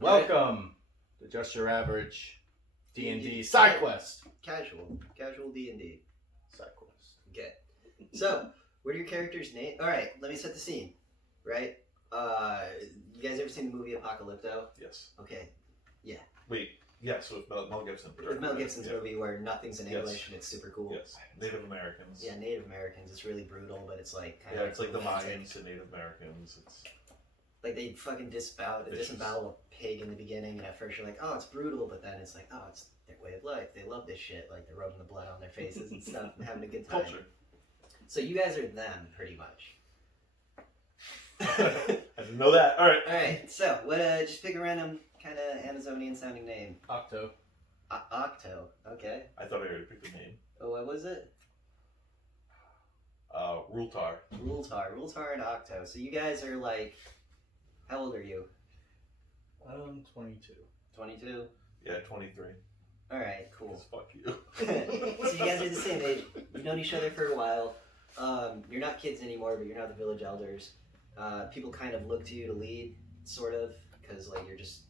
Welcome to Just Your Average D&D Side Quest. Casual D&D. Side Quest. Okay. So, what are your characters' names? Alright, let me set the scene. Right? You guys ever seen the movie Apocalypto? Yes. Okay. Wait. Yeah. So if Mel Gibson. It's Mel Gibson's movie where nothing's in English and it's super cool. Yes. Native Americans. Yeah, Native Americans. It's really brutal, but it's like kind Yeah, of it's like the romantic. Mayans to Native Americans. It's Like they fucking disembowel a pig in the beginning, and at first you're like, oh, it's brutal, but then it's like, oh, it's their way of life. They love this shit. Like they're rubbing the blood on their faces and stuff and having a good time. culture. So you guys are them, pretty much. I didn't know that. All right. Alright, so what? Just pick a random kind of Amazonian sounding name. Octo. Octo. Okay. I thought I already picked the name. Oh, what was it? Rultar. Rultar and Octo. So you guys are like, how old are you? 22. 22? Yeah, 23. Alright, cool. Fuck you. So you guys are the same age. You've known each other for a while. You're not kids anymore, but you're not the village elders. People kind of look to you to lead, sort of, because like you're just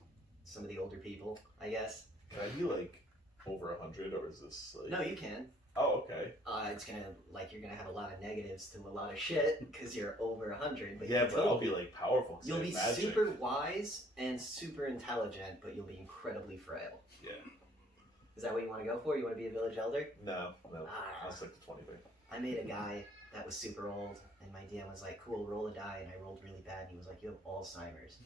some of the older people, I guess. Can I be like over 100, or is this like? No, you can. Oh, okay. It's gonna you're gonna have a lot of negatives to a lot of shit because you're over 100. But Yeah, you but I'll be like powerful. 'Cause You'll I be have magic. super wise and super intelligent, but you'll be incredibly frail. Yeah. Is that what you want to go for? You want to be a village elder? No. Ah. I'll stick to 23. I made a guy that was super old, and my DM was like, cool, roll a die, and I rolled really bad, and he was like, you have Alzheimer's.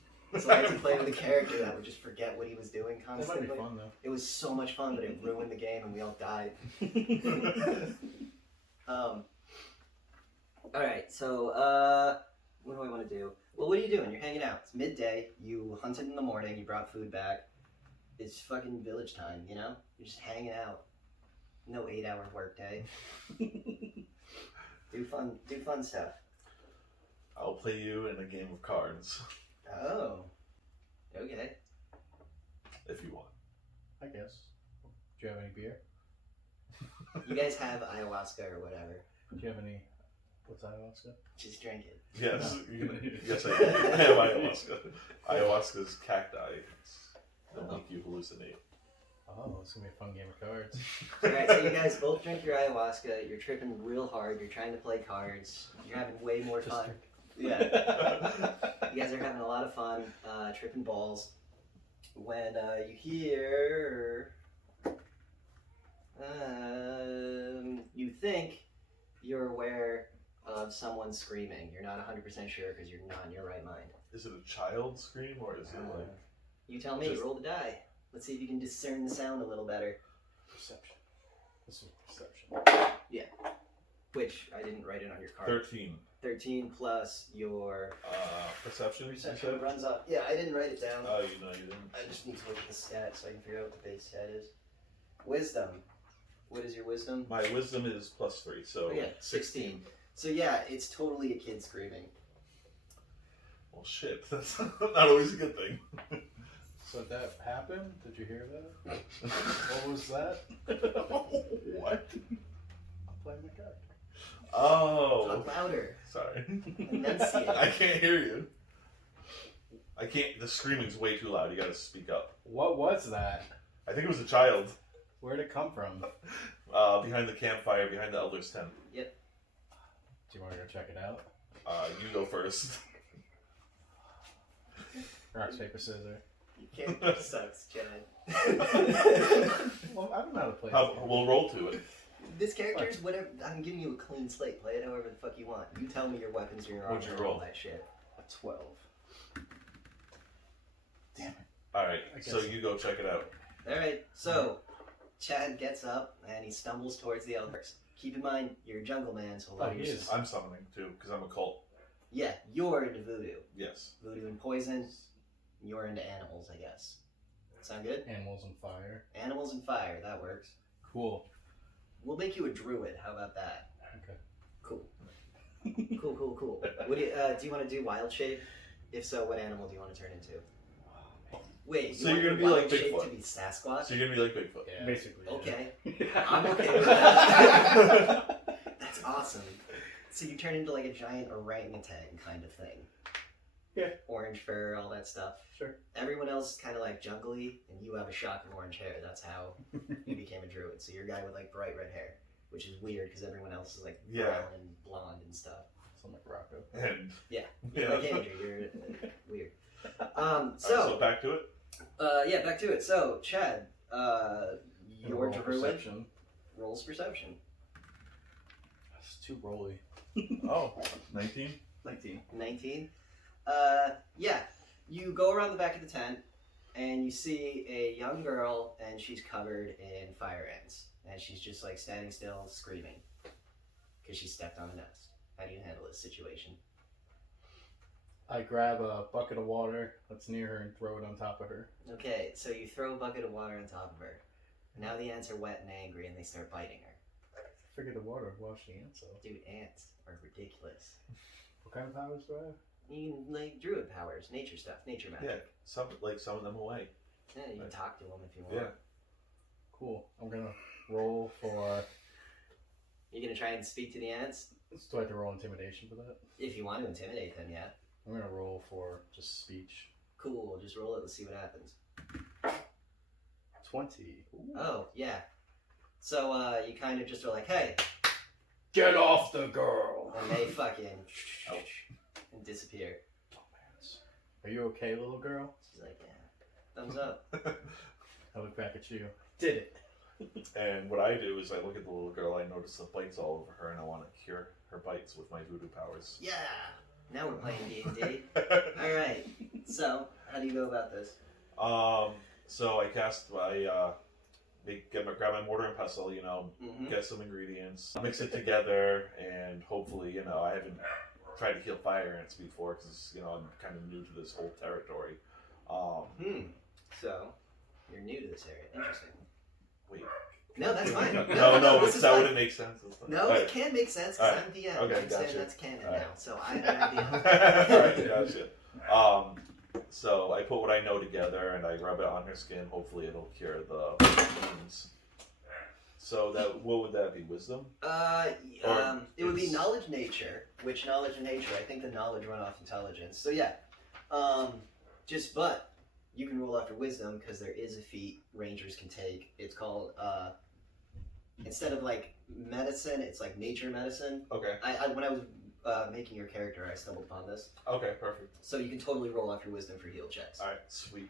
So I had to play with a character that would just forget what he was doing That might constantly. be fun though. It was so much fun, but it ruined the game, and we all died. Alright, so, what do I want to do? Well, what are you doing? You're hanging out. It's midday. You hunted in the morning. You brought food back. It's fucking village time, you know? You're just hanging out. No 8-hour workday. Do fun stuff. I'll play you in a game of cards Oh. Okay. if you want. I guess. Do you have any beer? You guys have ayahuasca or whatever. Do you have any... What's ayahuasca? Just drink it. Yes. No. Yes, I do. I have ayahuasca. Ayahuasca's cacti. They'll make you hallucinate. Oh, it's going to be a fun game of cards. Alright, so you guys both drink your ayahuasca. You're tripping real hard. You're trying to play cards. You're having way more fun. Yeah. You guys are having a lot of fun, tripping balls. When you hear... you think you're aware of someone screaming. You're not 100% sure because you're not in your right mind. Is it a child scream, or is it like... You tell me, roll the die. Let's see if you can discern the sound a little better. Perception. This is perception. Which, I didn't write it on your card. 13. 13 plus your... Perception, you Perception said? runs up. Yeah, I didn't write it down. Oh, you know you didn't. I just need to look at the stat so I can figure out what the base stat is. Wisdom. What is your wisdom? My wisdom is +3, so... Oh yeah, 16. So yeah, it's totally a kid screaming. Well, shit. That's not always a good thing. So that happened? Did you hear that? What was that? What? I'm playing my card. Oh. Talk louder. Sorry. Enunciate. I can't hear you. I can't... The screaming's way too loud. You gotta speak up. What was that? I think it was a child. Where'd it come from? Behind the campfire, behind the elder's tent. Do you want to go check it out? You go first. Rock, paper, scissors. Your character sucks, Chad. Well, I don't know how to play We'll roll to it. This character is whatever. I'm giving you a clean slate. Play it however the fuck you want. You tell me your weapons, your armor, What'd you and roll? all that shit. A 12. Damn it. Alright, I so guess- you go check it out. Alright, so Chad gets up and he stumbles towards the elders. Keep in mind, you're a jungle man, so a lot Oh, of he your... is. I'm summoning too, because I'm a cult. Yeah, you're into voodoo. Yes. Voodoo and poison. You're into animals, I guess. Sound good? Animals on fire. Animals and fire, that works. Cool. We'll make you a druid. How about that? Okay. Cool. Cool. What do you want to do? Wild shape? If so, what animal do you want to turn into? Wait, So you you're want gonna be wild like shape Bigfoot. to be Sasquatch? So you're gonna be like Bigfoot. Yeah. Basically. Yeah. Okay, Yeah. I'm okay with that. That's awesome. So you turn into like a giant orangutan kind of thing. Yeah. Orange fur, all that stuff. Sure. Everyone else is kind of like jungly, and you have a shock of orange hair. That's how you became a druid. So you're a guy with like bright red hair, which is weird because everyone else is like brown and blonde and stuff. Something like Rocco. And Yeah. yeah. Like Andrew, you're weird. Alright, so back to it. Yeah, back to it. So, Chad, your Roll druid perception. rolls perception. That's too rolly. Oh, 19? 19. 19. Yeah. You go around the back of the tent, and you see a young girl, and she's covered in fire ants. And she's just like standing still, screaming. Because she stepped on a nest. How do you handle this situation? I grab a bucket of water that's near her and throw it on top of her. Okay, so you throw a bucket of water on top of her. Now the ants are wet and angry, and they start biting her. I figured the water would wash the ants off. Dude, ants are ridiculous. What kind of powers do I have? You can, like, druid powers, nature stuff, nature magic. Yeah, some of them away. Yeah, you can talk to them if you want. Yeah. Cool. I'm gonna roll for. You're gonna try and speak to the ants? Do I have to roll intimidation for that? If you want to intimidate them, yeah. I'm gonna roll for just speech. Cool, just roll it, let's see what happens. 20. Ooh. Oh, yeah. So, you kind of just are like, hey, Get off the girl! and they fucking Ouch. and disappear. Dumbass. Are you okay, little girl? She's like, yeah, thumbs up. I look back at you. Did it. And what I do is I look at the little girl, I notice the bites all over her, and I want to cure her bites with my voodoo powers. Yeah, now we're playing D&D. Alright, so, how do you go about this? So I grab my mortar and pestle, Mm-hmm. get some ingredients, mix it together, and hopefully, I haven't tried to heal fire ants before because, I'm kind of new to this whole territory. So, you're new to this area. Interesting. Wait. No, that's fine. No, this is that fine. wouldn't make sense. No, Alright. it can make sense Alright. because I'm DM. Okay, I'm saying gotcha. that's canon Alright. now, so I have an idea. Alright, gotcha. So I put what I know together and I rub it on her skin. Hopefully it'll cure the wounds. So what would that be? Wisdom? It would be knowledge nature, which knowledge and nature, I think the knowledge run off intelligence. So yeah, but you can roll after wisdom because there is a feat rangers can take. It's called, instead of like medicine, it's like nature medicine. Okay. When I was making your character, I stumbled upon this. Okay, perfect. So you can totally roll after wisdom for heal checks. Alright, sweet.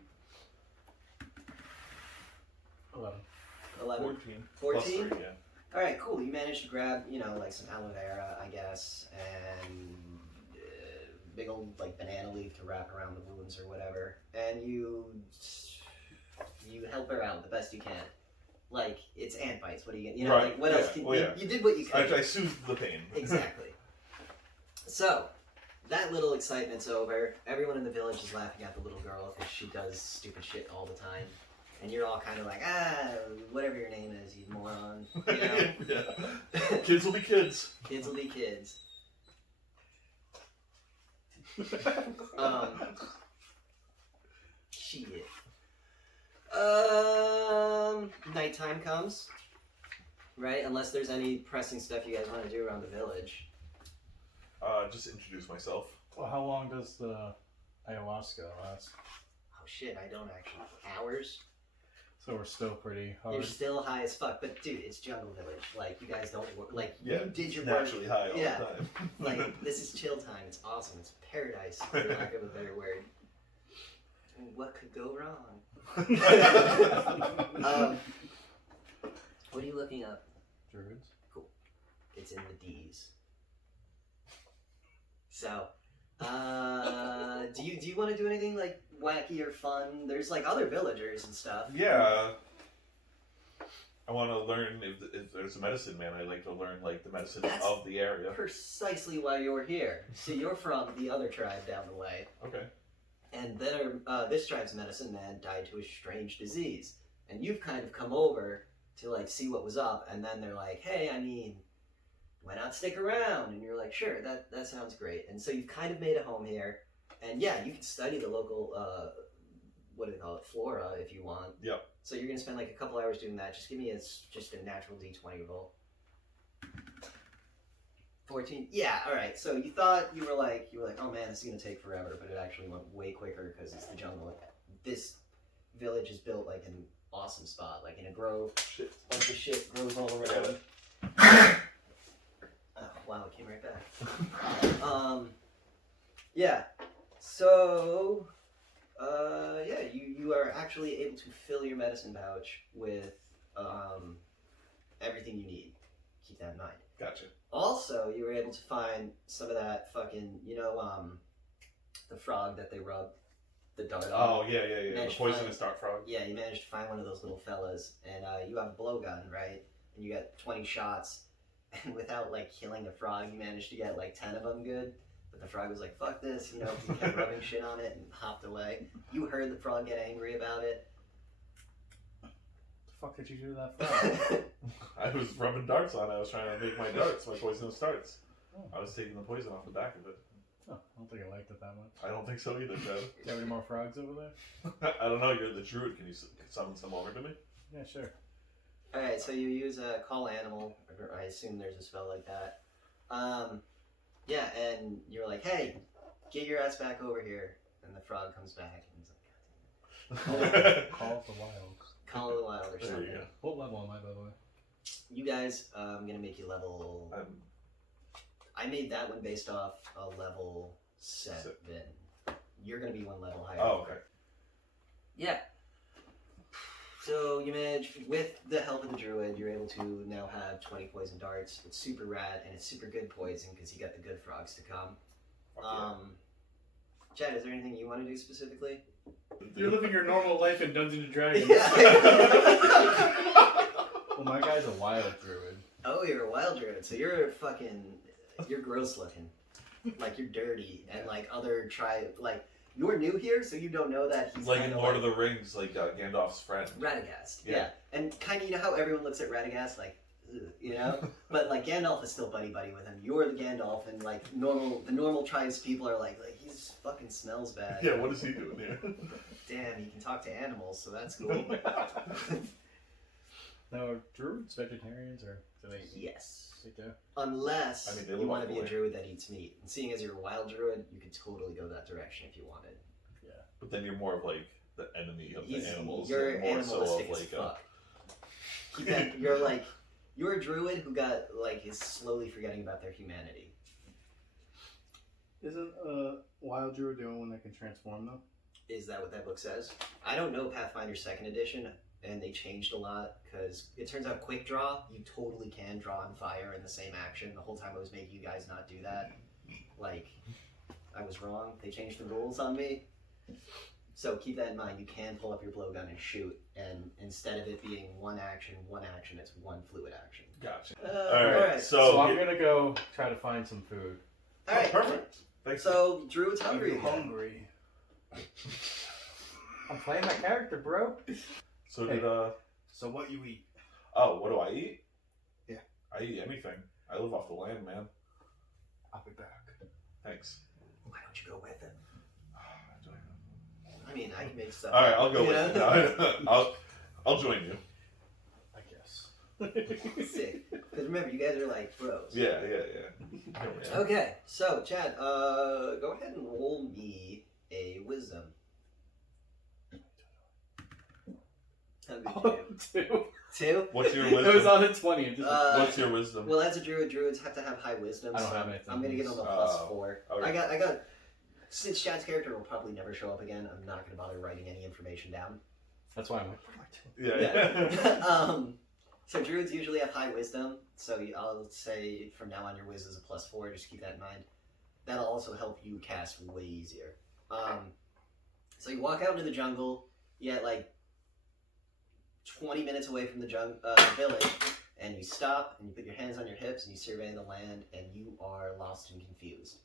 11. 11. 14. 14? Plus 3, yeah. Alright, cool. You managed to grab, like some aloe vera, I guess, and big old, like, banana leaf to wrap around the wounds or whatever. And you help her out the best you can. Like, it's ant bites. What are you gonna, Right, like, what yeah, else can well, yeah. you did what you could. I soothed the pain. Exactly. So, that little excitement's over. Everyone in the village is laughing at the little girl because she does stupid shit all the time. And you're all kind of like, whatever your name is, you moron. You know? Yeah. Kids will be kids. Kids will be kids. Shit. Nighttime comes, right? Unless there's any pressing stuff you guys want to do around the village. Just introduce myself. Well, how long does the ayahuasca last? Oh shit, I don't actually. Hours? So we're still pretty hard. You're still high as fuck, but dude, it's Jungle Village. Like, you guys don't work. Like, Yeah, you did your work. naturally high all Yeah. the time. Like, this is chill time. It's awesome. It's paradise, for lack of a better word. What could go wrong? What are you looking up? Druids? It's in the D's. So, do you want to do anything like wacky or fun? There's like other villagers and stuff. Yeah. I want to learn if there's a medicine man. I like to learn like the medicine That's of the area. Precisely why you're here. So you're from the other tribe down the way, Okay. and this tribe's medicine man died to a strange disease, and you've kind of come over to like see what was up, and then they're like, hey, I mean, why not stick around? And you're like, sure, that sounds great. And so you've kind of made a home here, and yeah, you can study the local what do they call it, flora, if you want. Yep. So you're gonna spend like a couple hours doing that. Just give me just a natural D20 roll. 14. Yeah, all right. So you thought you were like, oh man, this is gonna take forever, but it actually went way quicker because it's the jungle. This village is built like an awesome spot, like in a grove. Shit. Bunch of shit grows all around. Oh, wow, it came right back. Yeah. So, yeah, you are actually able to fill your medicine pouch with everything you need. Keep that in mind. Gotcha. Also, you were able to find some of that fucking, the frog that they rub the dart on. Oh, yeah. The Managed to poisonous dart frog. Yeah, you managed to find one of those little fellas, and you have a blowgun, right? And you got 20 shots, and without, like, killing the frog, you managed to get, like, 10 of them good. But the frog was like, fuck this, he kept rubbing shit on it and hopped away. You heard the frog get angry about it. The fuck did you do to that frog? I was rubbing darts on it. I was trying to make my darts, my poisonous darts. Oh. I was taking the poison off the back of it. Oh, I don't think I liked it that much. I don't think so either, Chad. Do you have any more frogs over there? I don't know. You're the druid. Can you summon some over to me? Yeah, sure. Alright, so you use a call animal. I assume there's a spell like that. Yeah, and you're like, hey, get your ass back over here. And the frog comes back and he's like, God damn. Call of the Wild. Call of the Wild or There something. you go. What level am I, by the way? You guys, I'm gonna make you level. I made that one based off a level 7. You're gonna be one level higher. Oh, okay. Yeah. So you manage, with the help of the druid, you're able to now have 20 poison darts. It's super rad, and it's super good poison because you got the good frogs to come. Fuck Chad, is there anything you want to do specifically? You're living your normal life in Dungeons and Dragons. Well, my guy's a wild druid. Oh, you're a wild druid, so you're you're gross looking. Like, you're dirty, and like other you're new here, so you don't know that he's like in kinda Lord of the Rings, like Gandalf's friend. Radagast. Yeah. And kind of, you know how everyone looks at Radagast like, ugh, but like Gandalf is still buddy with him. You're the Gandalf, and like the normal tribes people are like he's fucking smells bad. Yeah, what is he doing here? Damn, he can talk to animals, so that's cool. Now, are druids vegetarians, or do they eat? Yes. They do? Unless I mean, they you live want off to the be a land. druid that eats meat. And seeing as you're a wild druid, you could totally go that direction if you wanted. Yeah. But then you're more of like the enemy of He's- the animals. You're and more so animalistic of as like fuck. You're a druid who is slowly forgetting about their humanity. Isn't a wild druid the only one that can transform, though? Is that what that book says? I don't know Pathfinder 2nd edition, and they changed a lot, because it turns out quick draw, you totally can draw on fire in the same action. The whole time I was making you guys not do that. Like, I was wrong. They changed the rules on me. So keep that in mind. You can pull up your blowgun and shoot, and instead of it being one action, it's one fluid action. Gotcha. All right. So I'm gonna go try to find some food. All right. Perfect. Thanks. So Druid's hungry. I'm hungry. I'm playing my character, bro. So Hey. did So what you eat? oh, what do I eat? Yeah. I eat anything. I live off the land, man. I'll be back. Thanks. Why don't you go with him? I mean, I can make stuff. All right, I'll go Yeah. with you. I'll join you. I guess. Sick. Because remember, you guys are like bros. Yeah. Okay, so Chad, go ahead and roll me a wisdom. How good you do? 2. 2? What's your It was wisdom? on a 20. It just, What's your wisdom? Well, as a druid, druids have to have high wisdom. I don't so have anything. I'm gonna give them a Oh, +4. okay. I got. Since Chad's character will probably never show up again, I'm not gonna bother writing any information down. that's why I'm like, what am I doing? Yeah. So druids usually have high wisdom, so I'll say from now on your wisdom is a +4. Just keep that in mind. That'll also help you cast way easier. So you walk out into the jungle. You get like 20 minutes away from the village, and you stop and you put your hands on your hips and you survey the land, and you are lost and confused.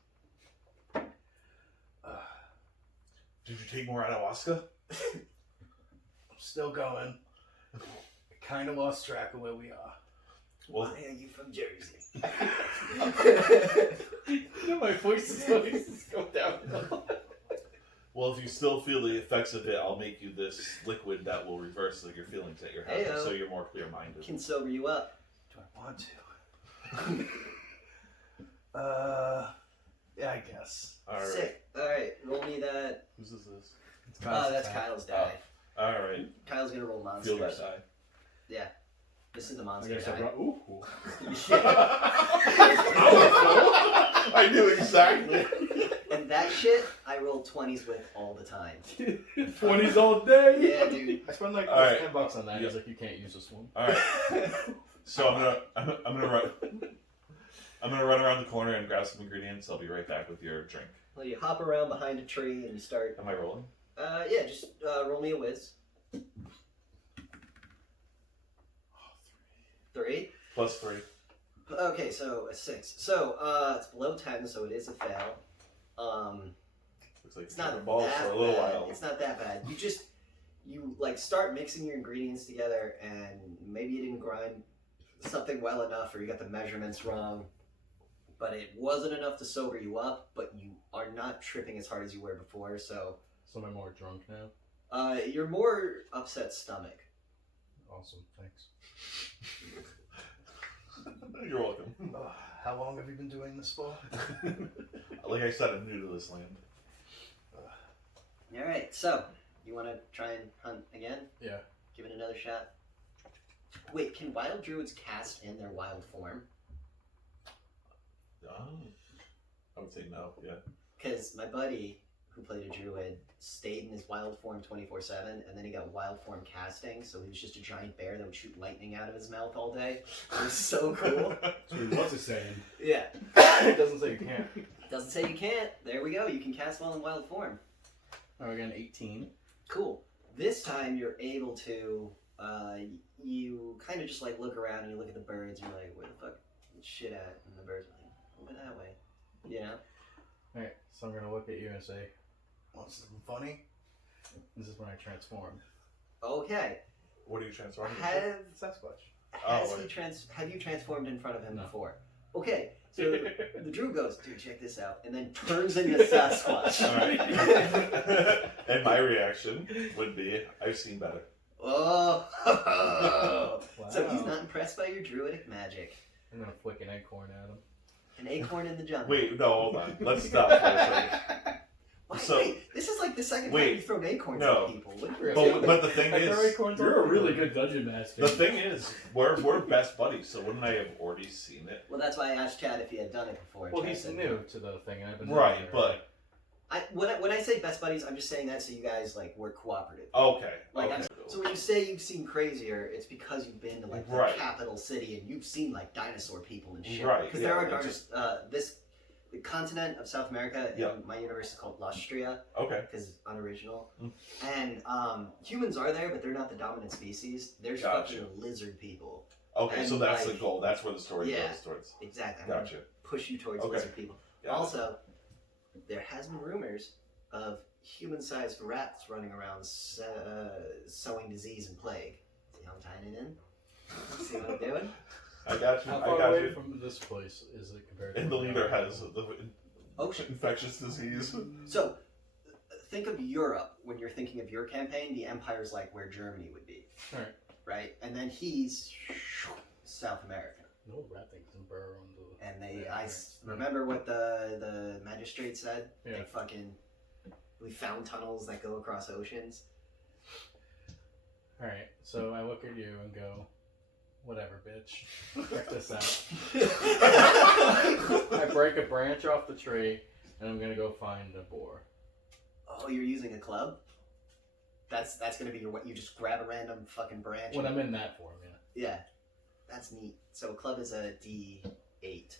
Did you take more ayahuasca? I'm still going. I kind of lost track of where we are. Well, Why are you from Jersey? You know, my voice is going down. well, if you still feel the effects of it, I'll make you this liquid that will reverse your feelings that you're having, Heyo. so you're more clear-minded. Can sober you up. Do I want to? Yeah, I guess. All right. Sick. All right, roll me that. Whose is this? It's That's Kyle's die. All right. Kyle's gonna roll monsters. Feel that die. Yeah. This is the I monster guess I die. brought. Ooh. I knew exactly. And that shit, I roll 20s with all the time. 20s all day. Yeah, dude. I spent like All right. $10 on that. Yeah. He's like, you can't use this one. All right. So I'm gonna run around the corner and grab some ingredients. I'll be right back with your drink. Well, you hop around behind a tree and you start. Am I rolling? Yeah, just roll me a whiz. 3. +3. Okay, so a 6. So it's below 10, so it is a fail. Looks like It's not the balls that for a little bad. while. It's not that bad. You like start mixing your ingredients together, and maybe you didn't grind something well enough, or you got the measurements wrong. But it wasn't enough to sober you up. But you are not tripping as hard as you were before. So So am I more drunk now? you're more upset stomach. Awesome, thanks. You're welcome. How long have you been doing this for? Like I said, I'm new to this land. All right, so you want to try and hunt again? Yeah. Give it another shot. Wait, can wild druids cast in their wild form? Oh. I would say no. Yeah. Because my buddy who played a druid stayed in his wild form 24/7, and then he got wild form casting, so he was just a giant bear that would shoot lightning out of his mouth all day. It was so cool. So what's it saying? Yeah. It doesn't say you can't. Doesn't say you can't. There we go. You can cast while in wild form. Oh, again, 18. Cool. This time you're able to, you kind of just like look around and you look at the birds and you're like, where the fuck is shit at? And the birds are like, over that way. You know? Alright, so I'm gonna look at you and say, want something funny? This is when I transformed. Okay. What are you transforming? Sasquatch. Have you transformed in front of him No. before? Okay. So the druid goes, dude, check this out, and then turns into Sasquatch. Alright. And my reaction would be, I've seen better. Oh. Wow. So he's not impressed by your druidic magic. I'm gonna flick an acorn at him. An acorn in the jungle. Wait, no, hold on. Let's stop for a second. Why, So- wait, this is like the second time Wait, you've thrown acorns no. at people. What are you But the thing I throw is, acorns You're a all really over. good dungeon master. the thing is, we're best buddies, so wouldn't I have already seen it? Well, that's why I asked Chad if he had done it before. Well, Chad he's said new no. to the thing, and I've been Right, there. but When I say best buddies, I'm just saying that so you guys like work cooperative. okay. Like, Okay. so when you say you've seen crazier, it's because you've been to like the Right. capital city and you've seen like dinosaur people and shit. Right, Because yeah, there are it's the continent of South America in Yeah. my universe is called Lustria Okay. because it's unoriginal. Mm. And humans are there, but they're not the dominant species. There's Gotcha. fucking lizard people. Okay, so And, that's like, the goal. That's where the story yeah. goes towards. Exactly. I'm gonna Gotcha. push you towards Okay. lizard people. Got it. Also, there has been rumors of human-sized rats running around sowing disease and plague. See how I'm tying it in? See what I'm doing? I got you. How I far got away you. from this place is it compared to And the where we leader are? has the Ocean. infectious disease. So, think of Europe when you're thinking of your campaign. The Empire's like where Germany would be. Alright. Right? And then he's South America. No rat things and burrow on the... And Yeah, remember what the magistrate said? Yeah. We found tunnels that go across oceans. Alright, so I look at you and go, whatever, bitch. Check this out. I break a branch off the tree, and I'm gonna go find a boar. Oh, you're using a club? That's gonna be what you just grab a random fucking branch. When and- I'm in that form, yeah. Yeah, that's neat. So a club is a D8.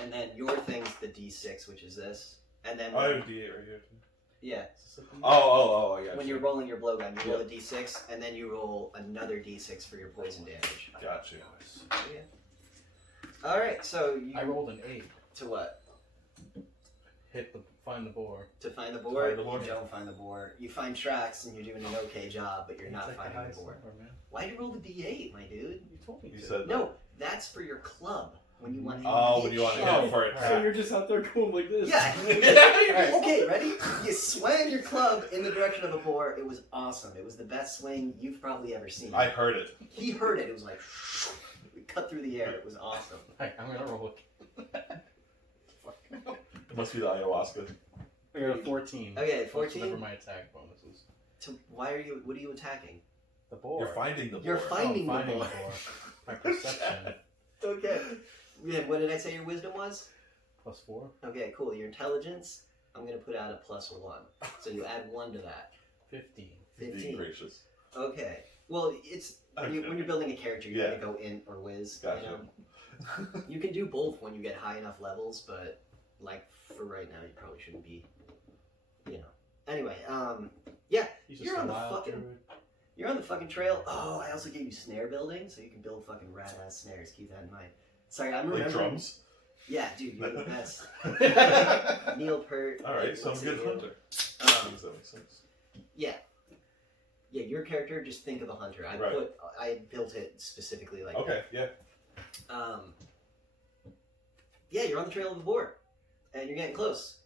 And then your thing's the D6, which is this. And then I have a D8 right here. yeah, Oh, I got when you. you're rolling your blowgun, you roll a D6, and then you roll another D6 for your poison damage. Got you. Yeah. All right, so you I rolled an 8. to what? Find the boar. To find the boar? Find the boar. You don't find the boar. You find tracks, and you're doing an okay job, but you're not It's like finding the highest boar. number, man. Why'd you roll the D8, my dude? You told me You to. said No, that's for your club when you want to. Oh, when you want to shit. hit for it. Alright. So you're just out there going like this. Yeah. Alright. Okay, ready? You swam your club in the direction of a boar. It was awesome. It was the best swing you've probably ever seen. I heard it. He heard it. It was like It cut through the air. It was awesome. I'm gonna roll. It must be the ayahuasca. I got a 14. Okay, Plus 14. whatever my attack bonuses. What are you attacking? The boar. You're finding the boar. You're finding Oh, the finding boar. the boar. My perception. Okay. Yeah, what did I say your wisdom was? +4. Okay, cool. Your intelligence, I'm going to put out a +1. So you add 1 to that. 15. Being 15. gracious. Okay. Well, it's when you're building a character, you're Yeah. going to go int or whiz. Gotcha. You know? You can do both when you get high enough levels, but like for right now, you probably shouldn't be. You know. Anyway, yeah, He's You're on the wild fucking- druid. you're on the fucking trail. Oh, I also gave you snare building, so you can build fucking rad ass snares. Keep that in mind. Sorry, I'm Like remembering. drums. Yeah, dude, you're the best. Neil Peart. All right, so I'm a what's good his name? hunter. Does that make sense? Yeah. Yeah, your character, just think of a hunter. Right. I built it specifically like Okay, yeah. that. Yeah, you're on the trail of the boar. And you're getting close.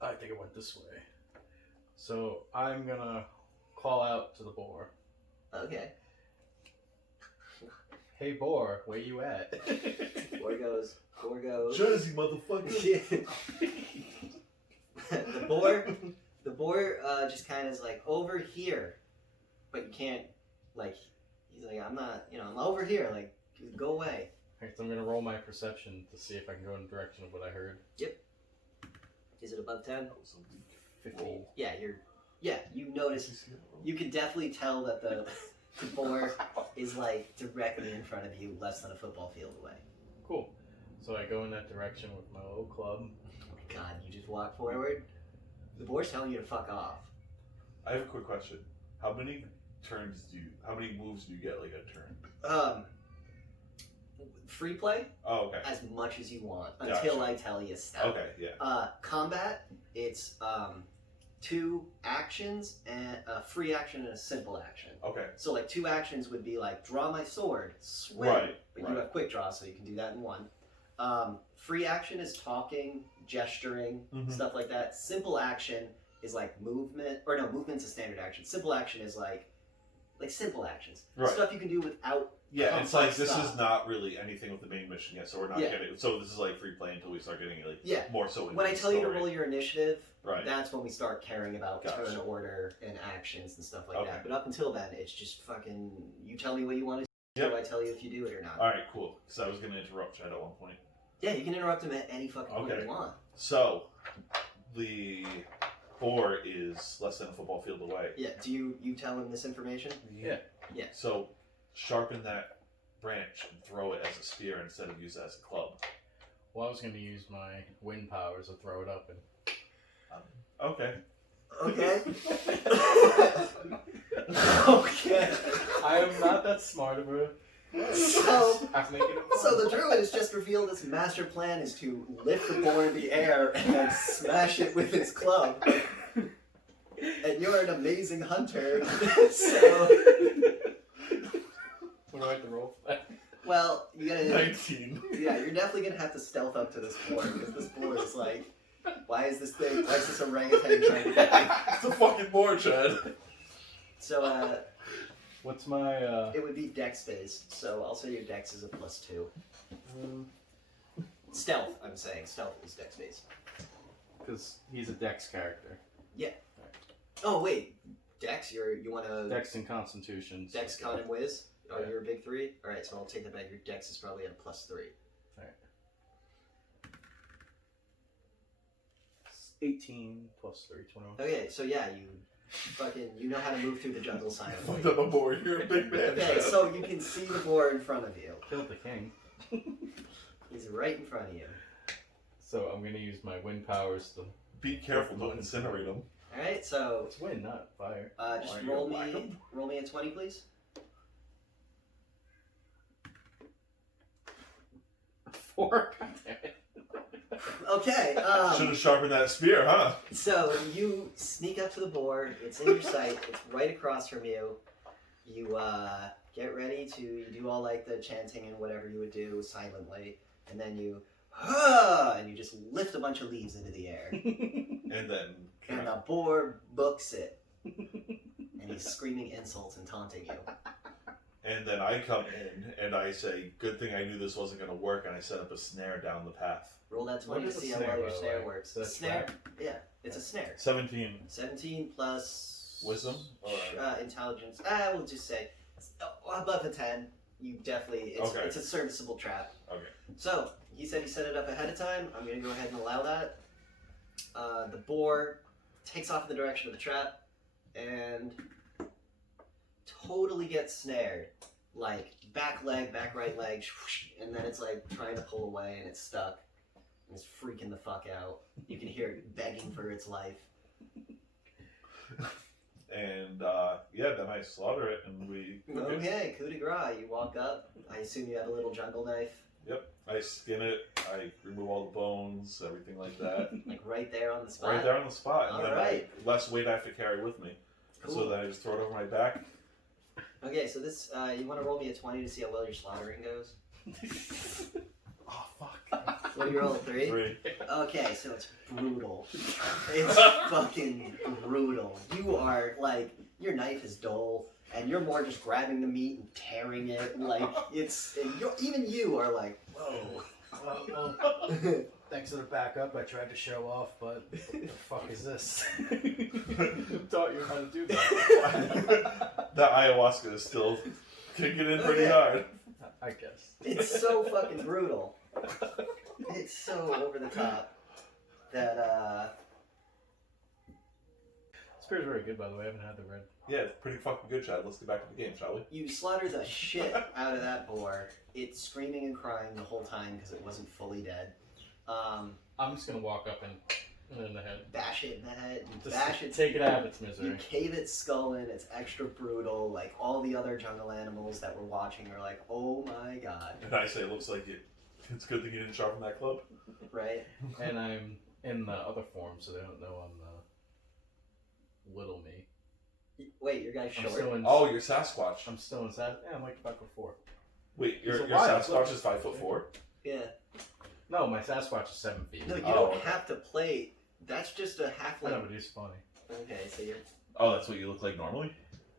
I think it went this way. So I'm gonna call out to the boar. Okay. Hey boar, where you at? Boar goes. Jersey, motherfucker. The boar just kind of is like, over here. But you can't, like, he's like, I'm not, I'm over here. Like, go away. Alright, so I'm gonna roll my perception to see if I can go in the direction of what I heard. Is it above 10? 15. Yeah, you notice, you can definitely tell that the boar is like directly in front of you, less than a football field away. Cool. So I go in that direction with my little club. Oh my god, you just walk forward. The boar's telling you to fuck off. I have a quick question. How many moves do you get like a turn? Free play, Oh, okay. as much as you want, Gotcha. until I tell you stop. Okay, yeah. Combat, it's 2 actions, and a free action and a simple action. Okay. So like 2 actions would be like draw my sword, swing, Right, but right. you have quick draw, so you can do that in 1. Free action is talking, gesturing, Mhm. stuff like that. Simple action is like movement, or no, movement's a standard action. Simple action is like simple actions, Right. stuff you can do without. Yeah, it's like complex this stuff. is not really anything with the main mission yet, so we're not Yeah. getting. So this is like free play until we start getting like Yeah. more so. Into When I the tell you to story. roll your initiative, Right. that's when we start caring about Gotcha. turn order and actions and stuff like Okay. that. But up until then, it's just fucking, you tell me what you want to do, Yep. I tell you if you do it or not. All right, cool. Because I was going to interrupt Chad at one point. Yeah, you can interrupt him at any fucking point Okay. you want. So the boar is less than a football field away. Yeah, do you tell him this information? Yeah. Yeah. So sharpen that branch and throw it as a spear instead of use it as a club. Well, I was gonna use my wind powers to throw it up and. Okay. Okay. Okay. I am not that smart of a. So, I'm making it so fun. the druid has just revealed his master plan is to lift the boar in the air and then smash it with his club. And you're an amazing hunter. So, What do I have to roll for that? well, you gotta. 19. Yeah, you're definitely gonna have to stealth up to this boar because this boar is like, why is this orangutan trying to get me? It's a fucking boar, Chad. So, What's my it would be dex based. So I'll say your dex is a +2. Stealth, I'm saying. Stealth is dex based. Because he's a Dex character. Oh wait, dex. You want to Dex and Constitution. dex, con, and whiz? Oh, Yeah. you're a big 3. All right, so I'll take that back. Your dex is probably at a +3. 18 plus 3, 21. Okay, so yeah, you know how to move through the jungle Fucked silently. up a boar. You're a big man. Okay, Chad. so you can see the boar in front of you. Killed the king. He's right in front of you. So I'm gonna use my wind powers to. Be careful, don't incinerate him. All right, so It's wind, not fire. just Why you roll whack me 'em? roll me a 20, please. 4. God damn it. Okay. Should have sharpened that spear, huh? So you sneak up to the board. It's in your sight. It's right across from you. You get ready to do all like the chanting and whatever you would do silently, and then you and you just lift a bunch of leaves into the air, And then. and the boar books it, and he's screaming insults and taunting you. And then I come in and I say, good thing I knew this wasn't going to work, and I set up a snare down the path. Roll that 20 What to is a see how snare, well your by the snare way? works. Is that a Snare? trap? Yeah, it's a snare. 17. 17 plus... Wisdom? intelligence. We'll just say above a 10. You definitely... It's a serviceable trap. Okay. So, he said he set it up ahead of time. I'm going to go ahead and allow that. The boar takes off in the direction of the trap and totally gets snared. Like, back leg, back right leg, and then it's like trying to pull away and it's stuck. And it's freaking the fuck out. You can hear it begging for its life. And, then I slaughter it, and we... Okay, coup de grace. You walk up. I assume you have a little jungle knife. Yep. I skin it, I remove all the bones, everything like that. Like right there on the spot? Right there on the spot. And then Alright. less weight I have to carry with me. Cool. So then I just throw it over my back. Okay, so this, you want to roll me a 20 to see how well your slaughtering goes? Oh, fuck. What do you roll, a 3? 3. Okay, so it's brutal. It's fucking brutal. You are, like, your knife is dull, and you're more just grabbing the meat and tearing it. Like, it's, even you are like, whoa. Well, thanks for the backup. I tried to show off, but what the fuck is this? Taught you how to do that. That ayahuasca is still kicking in pretty hard. I guess. It's so fucking brutal. It's so over the top that, This beer's very good, by the way. I haven't had the red. Yeah, it's pretty fucking good, Chad. Let's get back to the game, shall we? you slaughter the shit out of that boar. It's screaming and crying the whole time because it wasn't fully dead. I'm just gonna walk up and in the head. Bash it in the head. You Just bash it. take it out of its You misery. cave its skull in. It's extra brutal. Like all the other jungle animals that were watching are like, "Oh my god!" And I say, it looks like it. It's a good thing you didn't sharpen that club. Right? And I'm in the other form, so they don't know I'm the little me. Wait, your guy's I'm short. still in. Oh, you're Sasquatch. I'm still in sad. Yeah, I'm like 5'4". Wait, your He's a wild Sasquatch is 5'4"? Yeah. No, my Sasquatch is 7 feet. No, you Oh, don't okay. have to play. That's just a I know, halfling. but he's funny. Okay, so you're. Oh, that's what you look like normally?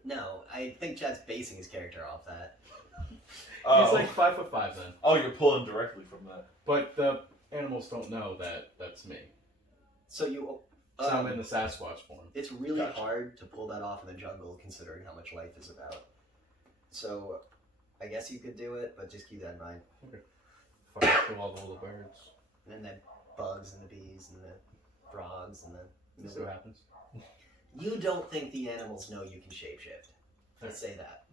No, I think Chad's basing his character off that. Oh. He's like 5'5" then. Oh, you're pulling directly from that. But the animals don't know that that's me. So you. So I'm in the Sasquatch form. It's really Gotcha. hard to pull that off in the jungle, considering how much life is about. So, I guess you could do it, but just keep that in mind. Fucking kill all the little birds. And then bugs and the bees and the frogs and the. See what happens. You don't think the animals know you can shapeshift. Let's say that.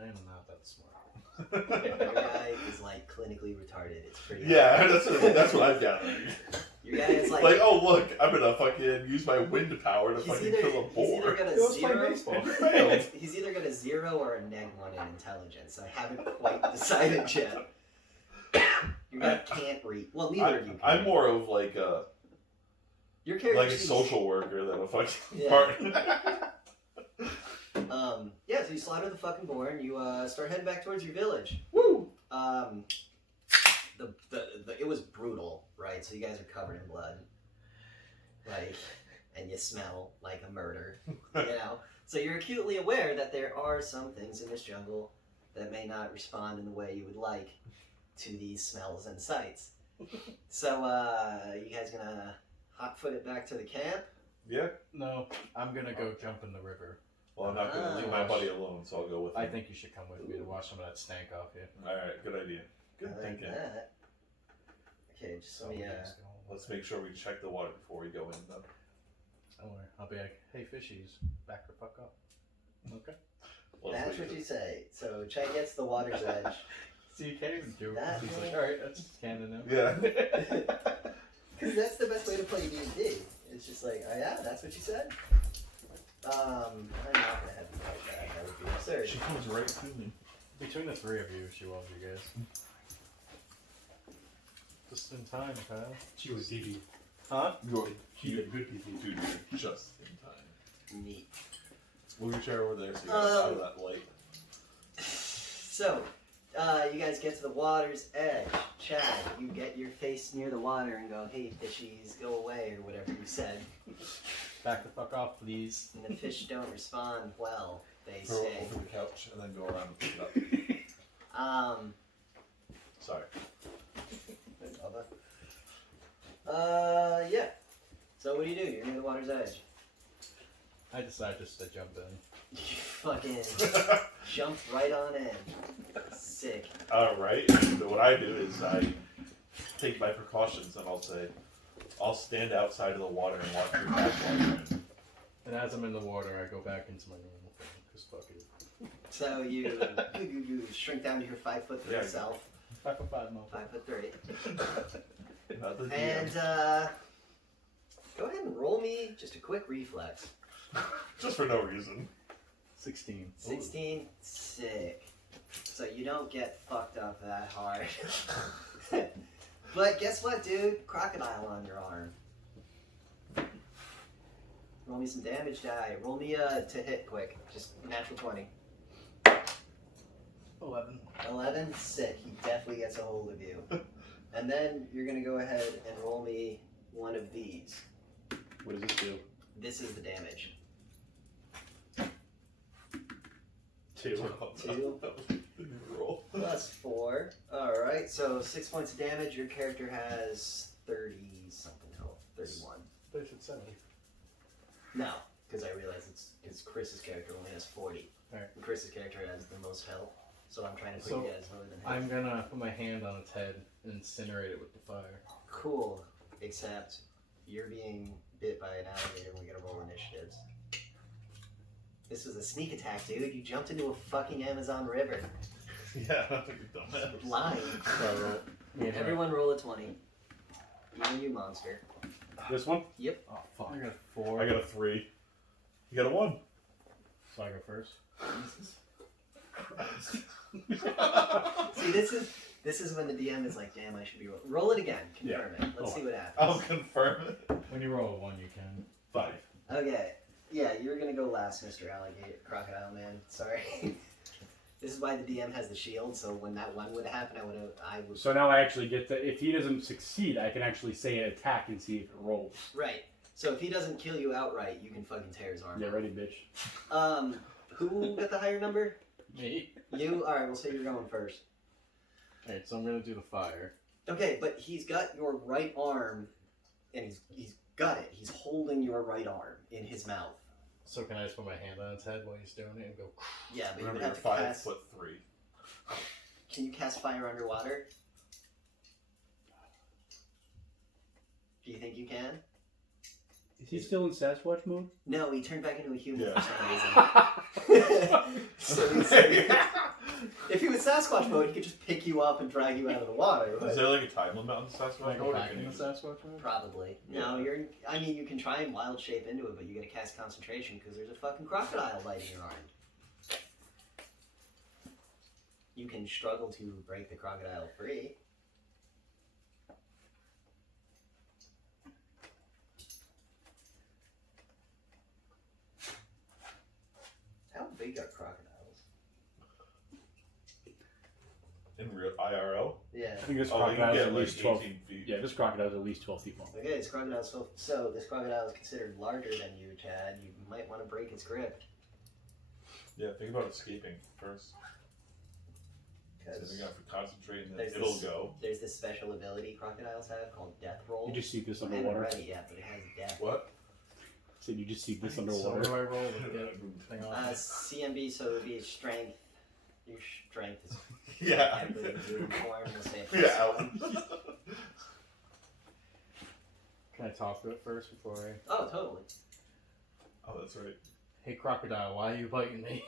I am not that smart. Your guy is like clinically retarded. It's pretty. Yeah, that's what I've gathered. Your guy is like. Like, oh look, I'm gonna fucking use my wind power to he's fucking either, kill a he's either boar. got He a wants to play zero. baseball. Failed. He's either got a 0 or a -1 in intelligence. I haven't quite decided yet. Your guy can't read. Well, neither of you can. I'm more of like a Your character like a seems- social worker than a fucking Yeah. partner. Yeah, so you slaughter the fucking boar and you start heading back towards your village. Woo! It was brutal, right? So you guys are covered in blood, like, and you smell like a murder, you know. So you're acutely aware that there are some things in this jungle that may not respond in the way you would like to these smells and sights. So you guys gonna hot foot it back to the camp? Yeah. No, I'm gonna go jump in the river. Well, I'm not gonna leave my buddy alone, so I'll go with him. I think you should come with me to wash some of that stank off you. All right, good idea. Good I like thinking. that. Okay, just let me. Let's make sure we check the water before we go in, though. Don't worry. I'll be like, hey, fishies, back the fuck up. Okay. Well, That's what you say. So Chad gets the water's edge. So you can't even do it. That He's way. like, alright, that's canon now. Yeah. Because that's the best way to play D&D. It's just like, oh yeah, that's what you said? I'm not going to have you like that. That would be absurd. She comes right to me. Between the three of you, she loves you guys. Just in time, Kyle. She was DD. Huh? You're She did good DD. dude, you're just in time. Neat. Move your chair over there so you're out of that light. So, you guys get to the water's edge. Chad, you get your face near the water and go, hey, fishies, go away, or whatever you said. Back the fuck off, please. And the fish don't respond well. They Throw it stay. over the couch and then go around and pick it up. Sorry. Yeah. So what do? You're near the water's edge. I decide just to jump in. You fucking jumped right on in. Sick. Alright, so what I do is I take my precautions and I'll stand outside of the water and watch your back water in. And as I'm in the water, I go back into my normal thing. Because fuck it. So you shrink down to your 5'3" Yeah. self. 5'5", motherfucker. 5'3". Not the DM. And go ahead and roll me just a quick reflex. Just for no reason. 16. 16, sick. So you don't get fucked up that hard. But guess what, dude? Crocodile on your arm. Roll me some damage die. Roll me to hit quick. Just natural 20. 11. 11, sick. He definitely gets a hold of you. And then you're gonna go ahead and roll me one of these. What does this do? This is the damage. 2. 2 Roll. plus 4. Alright, so 6 points of damage. Your character has 30 something health. 31. They should 70. No, because I realize it's Chris's character only has 40. Alright. And Chris's character has the most health. So I'm trying to put So, you guys lower than him. I'm gonna put my hand on its head and incinerate it with the fire. Cool. Except you're being bit by an alligator and we gotta roll initiatives. This was a sneak attack, dude. You jumped into a fucking Amazon river. Yeah, you dumbass. Lying. Yeah, Everyone roll a 20. Even you, monster. This one? Oh, fuck. I got a 4. I got a 3. You got a 1. So I go first. See, this is when the DM is like, damn, I should be roll it again. Confirm it. Let's see what happens. I'll confirm it. When you roll a 1, you can. 5. Okay. Yeah, you were gonna go last, Mr. Alligator Crocodile Man. Sorry. This is why the DM has the shield, so when that one would happen, I would. So now I actually get to, if he doesn't succeed, I can actually say an attack and see if it rolls. Right. So if he doesn't kill you outright, you can fucking tear his arm. Yeah, off. ready, bitch. Who got the higher number? Me? You? Alright, we'll say you're going first. Alright, so I'm gonna do the fire. Okay, but he's got your right arm, and he's got it. He's holding your right arm in his mouth. So can I just put my hand on its head while he's doing it and go? Yeah, but Remember, you you're would have to cast. 5'3". Can you cast fire underwater? Do you think you can? Is he still in Sasquatch mode? No, he turned back into a human Yeah. for some reason. So if he was Sasquatch mode, he could just pick you up and drag you out of the water. Is there like a time limit on the Can I Sasquatch go mode? back in the Sasquatch mode? Probably. No, I mean, you can try and wild shape into it, but you gotta cast concentration because there's a fucking crocodile biting your arm. You can struggle to break the crocodile free. How big are crocodiles? In real IRL? Yeah. I think this Oh, you can crocodile is get at like least 12. 18 feet. Yeah, this crocodile is at least 12 feet long. Okay, this crocodile so this crocodile is considered larger than you, Chad. You might want to break its grip. Yeah, think about escaping first. So Because you have to concentrate and then There's it'll this- go. there's this special ability crocodiles have called Death Roll. You just see this I haven't underwater. read it yet, but it has death. What? So you just see this So what underwater. do I roll to get thing off? CMB, so it would be strength. Your strength is Yeah. technically in human form. We'll say it Yeah. Can I talk to it first before I? Oh, totally. Oh, that's right. Hey crocodile, why are you biting me?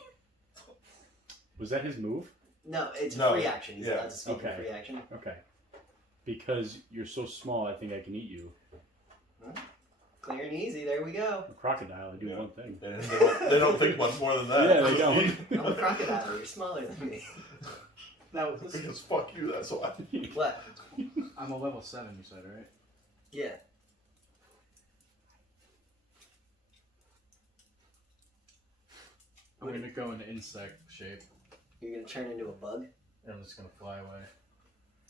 Was that his move? No, it's a No, free action. He's yeah. allowed to speak Okay. in free action. Okay. Because you're so small, I think I can eat you. Clear and easy. There we go. A crocodile, I do Yeah. one thing. And they don't think much more than that. Yeah, they don't. I'm a crocodile. You're smaller than me. That was Because fuck you, that's why. What? I'm a level 7. You said right? Yeah. I'm gonna go into insect shape, You're gonna turn into a bug and I'm just gonna fly away.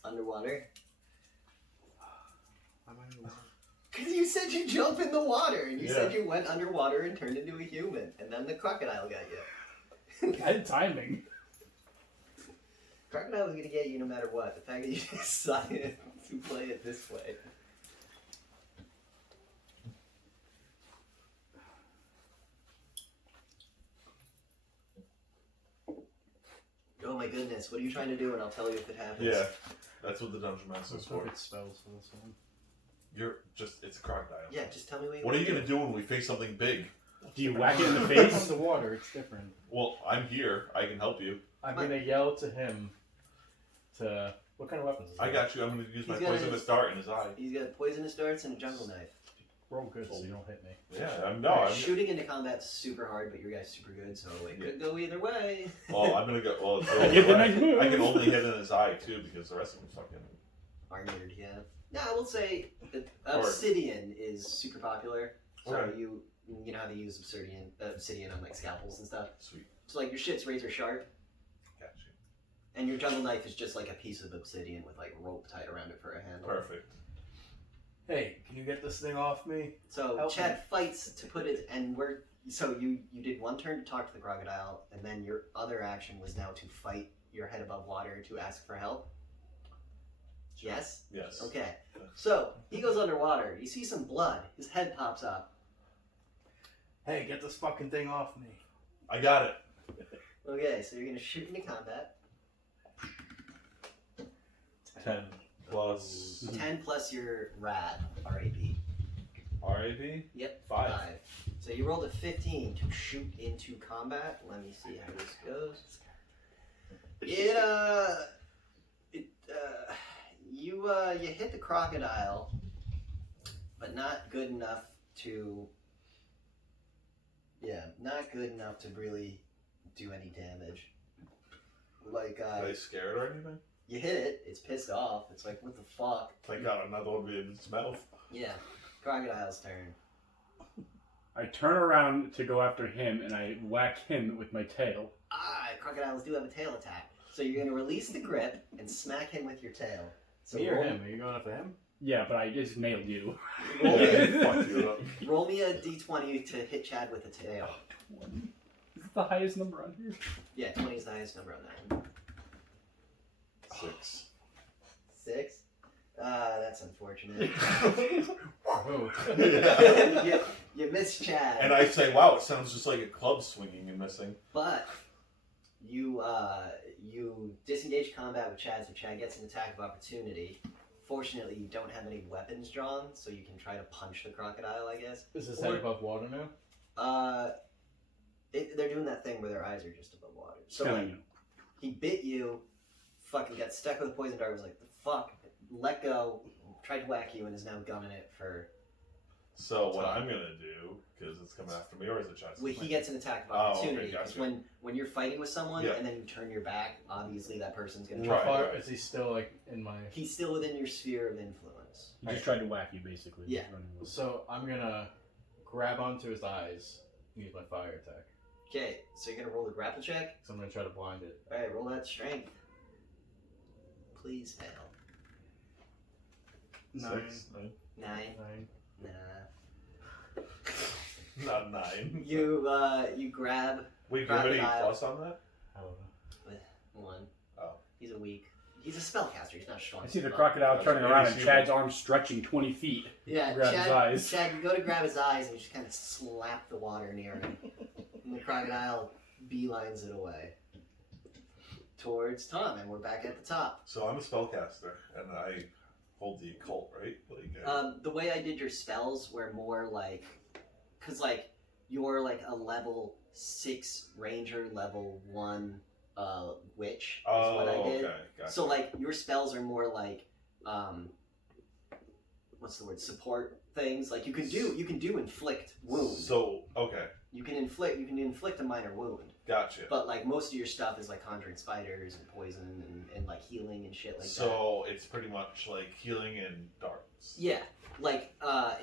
underwater. Why am I in the water? Because you said you jump in the water, and you said Yeah. you went underwater and turned into a human, and then the crocodile got you. Bad timing. Crocodile was gonna get you no matter what. The fact that you decided to play it this way. Oh my goodness, what are you trying to do? And I'll tell you if it happens. Yeah, that's what the Dungeon Master's for. Perfect spells for this one. It's a crocodile. Yeah, just tell me what What are you going to do when we face something big? Do you whack it in the From face? the water, it's different. Well, I'm here. I can help you. I'm gonna yell to him to... What kind of weapons is I that? got you. I'm going to use my He's got poisonous dart in his eye. He's got poisonous darts and a jungle knife. Roll good so you don't hit me. Yeah, I'm Shooting into combat's super hard, but your guy's super good, so it could go either way. Well, I'm going to go. Well, Get the next move. I can only hit in his eye, too, because the rest of them fucking. Armored, yeah. No, I will say that obsidian is super popular. So Okay. you know how they use obsidian on like scalpels and stuff. Sweet. So like your shit's razor sharp, Got you. and your jungle knife is just like a piece of obsidian with like rope tied around it for a handle. Perfect. Hey, can you get this thing off me? So Help Chad fights to put it, and you did one turn to talk to the crocodile, and then your other action was now to fight your head above water to ask for help. Yes? Yes. Okay. So he goes underwater. You see some blood. His head pops up. Hey, get this fucking thing off me. I got it. Okay, so you're gonna shoot into combat. 10 plus 10 plus your RAD, R-A-B. RAB? Yep. 5. So you rolled a 15 to shoot into combat. Let me see how this goes. You hit the crocodile, but not good enough to. Yeah, not good enough to really do any damage. Like Are they scared or anything? you hit it, it's pissed off. It's like, what the fuck? Thank God another one in its mouth. Yeah, crocodile's turn. I turn around to go after him, and I whack him with my tail. Crocodiles do have a tail attack. So you're going to release the grip and smack him with your tail. So Me or him? Are you going after him? Yeah, but I just nailed you. Roll me, Fuck you up. roll me a d20 to hit Chad with a tail. 20. Is this the highest number on here? Yeah, 20 is the highest number on that one. 6. 6? That's unfortunate. Oh. you missed Chad. And I say, wow, it sounds just like a club swinging and missing. But you disengage combat with Chad, so Chad gets an attack of opportunity. Fortunately, you don't have any weapons drawn, so you can try to punch the crocodile, I guess. Is his head above water now? They're doing that thing where their eyes are just above water. So Killing like, you. he bit you, fucking got stuck with a poison dart, was like, the fuck, let go, tried to whack you, and is now gunning it for... So what I'm going to do, because it's coming after me, or is it Chad's? Well, he gets an attack of Oh, okay, opportunity, because gotcha. when you're fighting with someone, Yeah. and then you turn your back, obviously that person's going to Right. try. How far is he still like in my... He's still within your sphere of influence. He just tried to whack you, basically. Yeah. Running with- So I'm gonna grab onto his eyes and use my fire attack. Okay, so you're going to roll the grapple check. So I'm gonna try to blind it. Alright, roll that strength. Please fail. 6. 9. 9. Nah. Not 9. You grab Wait, do you have any crocodile. plus on that? I don't know. 1. Oh. He's a weak. He's a spellcaster. He's not strong. I see the enough. crocodile That's turning pretty around and human. Chad's arm stretching 20 feet. Yeah, Grab his eyes. Chad, you go to grab his eyes and you just kind of slap the water near him. And the crocodile beelines it away. Towards Tom, and we're back at the top. So I'm a spellcaster, and I hold the occult, right? Like, The way I did your spells were more like... Because, like, you're like a level 6 ranger, level 1 witch is what I did. okay, gotcha. So like your spells are more like what's the word, support things. Like you can do inflict wound. So, okay, You can inflict a minor wound. gotcha. But like most of your stuff is like conjuring spiders and poison and like healing and shit like that. So it's pretty much like healing and darts. Yeah. Like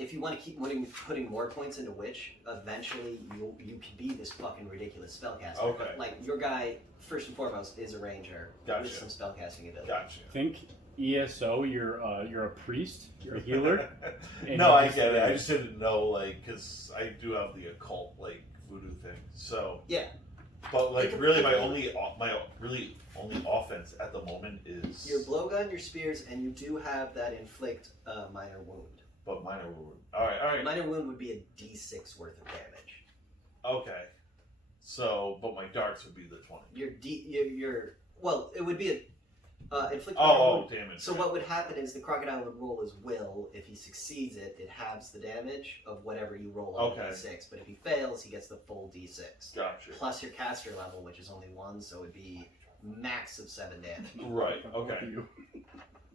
if you want to keep putting more points into witch, eventually you can be this fucking ridiculous spellcaster. Okay. Like your guy first and foremost is a ranger Gotcha. with some spellcasting ability. Gotcha. Think ESO, you're a priest, you're a healer. And No, you're I just get it. like- I just didn't know, like, because I do have the occult, like, voodoo thing. So, Yeah. But like, really, my only offense at the moment is your blowgun, your spears, and you do have that inflict minor wound. But minor wound. All right. Minor wound would be a D6 worth of damage. Okay. So, but my darts would be the 20. Well, it would be a inflict. Damage. So what would happen is the crocodile would roll his will. If he succeeds it halves the damage of whatever you roll on the D6. But if he fails, he gets the full D6. Gotcha. Plus your caster level, which is only 1, so it'd be max of 7 damage. Right. Okay.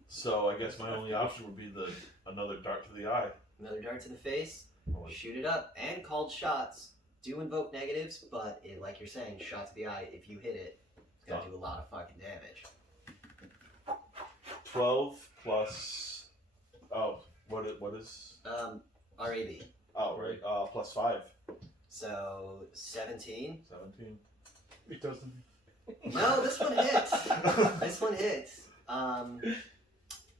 So I guess my only option would be another dart to the eye. Another dart to the face. Shoot it up. And called shots do invoke negatives, but like you're saying, shot to the eye. If you hit it, it's gonna do a lot of fucking damage. 12 plus. Oh, what is? RAB. Oh, right. Plus 5. So 17. 17. It doesn't. No, this one hits. This one hits.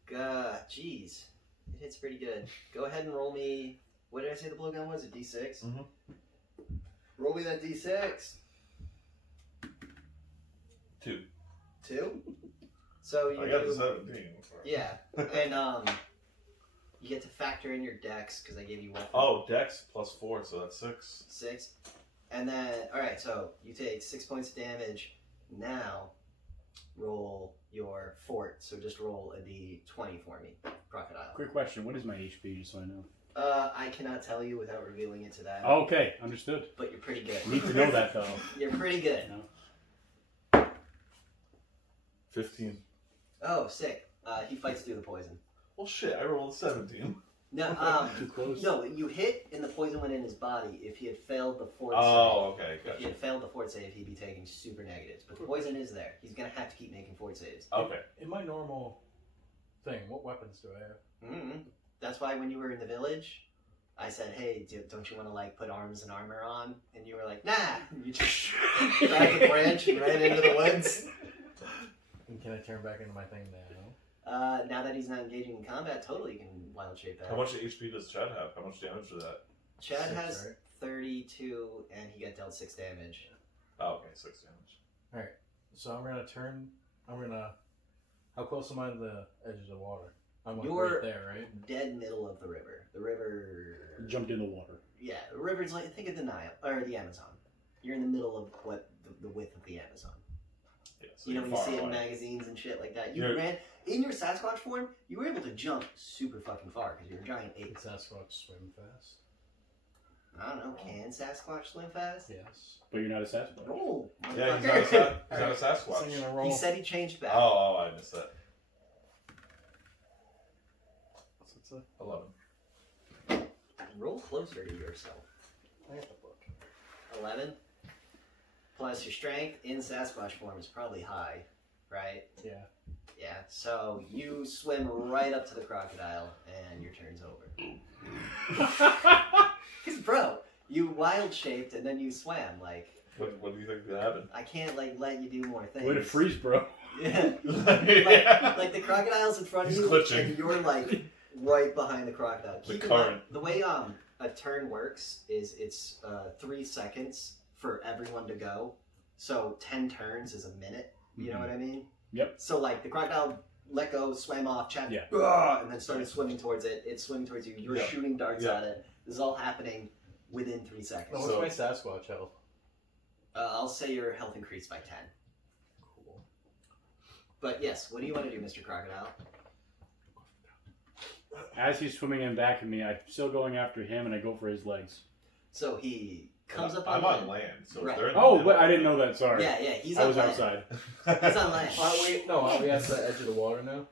Jeez, it hits pretty good. Go ahead and roll me. What did I say the blowgun was? A D6. Mhm. Roll me that D6. 2. 2. So you I got the 17. Yeah, and you get to factor in your dex because I gave you 1. Oh, dex plus 4, so that's 6. 6, and then so you take 6 points of damage. Now roll your fort. So just roll a D20 for me, crocodile. Quick question: what is my HP, just so I know? I cannot tell you without revealing it to that. Okay, understood. But you're pretty good. Need to know that though. You're pretty good. No. 15. Oh, sick. He fights through the poison. Well, shit, I rolled a 17. No, Too close. no, you hit and the poison went in his body. If he had failed the fort Oh, okay, save, if he gotcha. had failed the fort save, he'd be taking super negatives. But the poison is there. He's gonna have to keep making fort saves. Okay. In my normal thing, what weapons do I have? Mm-hmm. That's why when you were in the village, I said, "Hey, don't you want to like put arms and armor on?" And you were like, "Nah." And you just grabbed the branch and ran into the woods. And can I turn back into my thing now? Now that he's not engaging in combat, totally you can wild shape that. How much HP does Chad have? How much damage is that? Chad 6, has right? 32, and he got dealt 6 damage. Oh, okay, 6 damage. Alright, so I'm gonna. How close am I to the edge of the water? I'm like You're right there, right? dead middle of the river. The river. Jumped in the water. Yeah, the river's like, think of the Nile or the Amazon. You're in the middle of what the width of the Amazon. Yeah, so You know you're when you far see it in away. magazines and shit like that. You You're- ran in your Sasquatch form. You were able to jump super fucking far because you're a giant ape. Can Sasquatch swim fast? I don't know. Can Sasquatch swim fast? Yes. But you're not a Sasquatch. Roll. Yeah, he's motherfucker. not a So I'm Sasquatch. gonna roll. He said he changed back. Oh, I missed that. What's it? 11. Roll closer to yourself. I got the book. 11. Plus your strength in Sasquatch form is probably high, right? Yeah. Yeah. So you swim right up to the crocodile, and your turn's over. Cause bro, you wild shaped and then you swam. Like What do you think could happen? I can't like let you do more things. Way to freeze, bro. Yeah. Yeah. Like the crocodile's in front of He's you, glitching. and you're like right behind the crocodile. The Keep in mind, current. the way a turn works is it's 3 seconds for everyone to go. So 10 turns is a minute. You know what I mean? Yep. So like the crocodile let go, swam off, Chad, Yeah. and then started swimming towards it. It's swimming towards you. You're Yeah. shooting darts Yeah. at it. This is all happening within 3 seconds. No, what's So- my Sasquatch health? I'll say your health increased by 10. Cool. But yes, what do you want to do, Mr. Crocodile? As he's swimming in back of me, I'm still going after him, and I go for his legs. So he comes up I'm on on land, so Right. if they're in the Oh, middle- but I didn't know that. Sorry. Yeah, he's I on was land. outside. He's on land. Are we at the edge of the water now?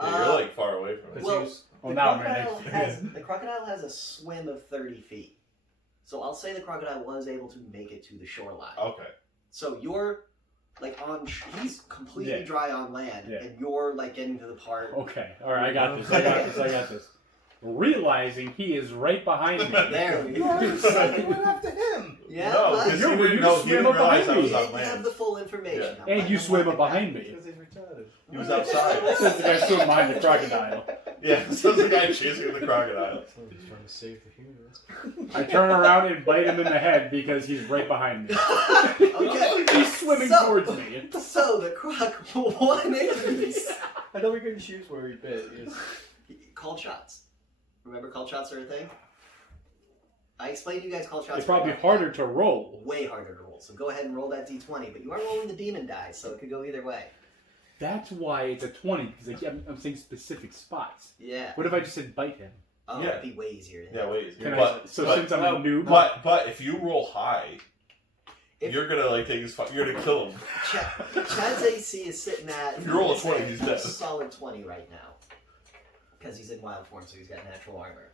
Yeah, you're like far away from it. Well, Oh, the now I'm crocodile right next to has him. the crocodile has a swim of 30 feet. So I'll say the crocodile was able to make it to the shoreline. Okay. So you're like he's completely Yeah. dry on land, Yeah. and you're like getting to the part. Okay. All right. I got this. I got this. realizing he is right behind me. There we You already said you went after him. Yeah, No, but because you you swam didn't up realize I behind was me. on you have land. the full information. Yeah. Now, And let you him swam walk up it back. behind me. Because he's retarded. He was outside. Says the guy swim behind the crocodile. Yeah, so the guy chasing the crocodile. So he's trying to save the humans. I turn around and bite him in the head because he's right behind me. Okay. He's swimming So- towards me. So the croc 180s. I thought we couldn't choose where he bit. Called shots. Remember called shots are a thing? I explained to you guys called shots. It's probably harder to roll. Way harder to roll. So go ahead and roll that d20. But you are rolling the demon die, so it could go either way. That's why it's a 20, because I'm saying specific spots. Yeah. What if I just said bite him? Oh, Yeah. it'd be way easier. Than Yeah, that. wait. Can But, I, so but, since I'm a noob, but if you roll high, If- you're gonna like take his. You're gonna kill him. Chad's AC is sitting at. If you roll a 20, he's dead. Solid 20 right now. Because he's in wild form, so he's got natural armor.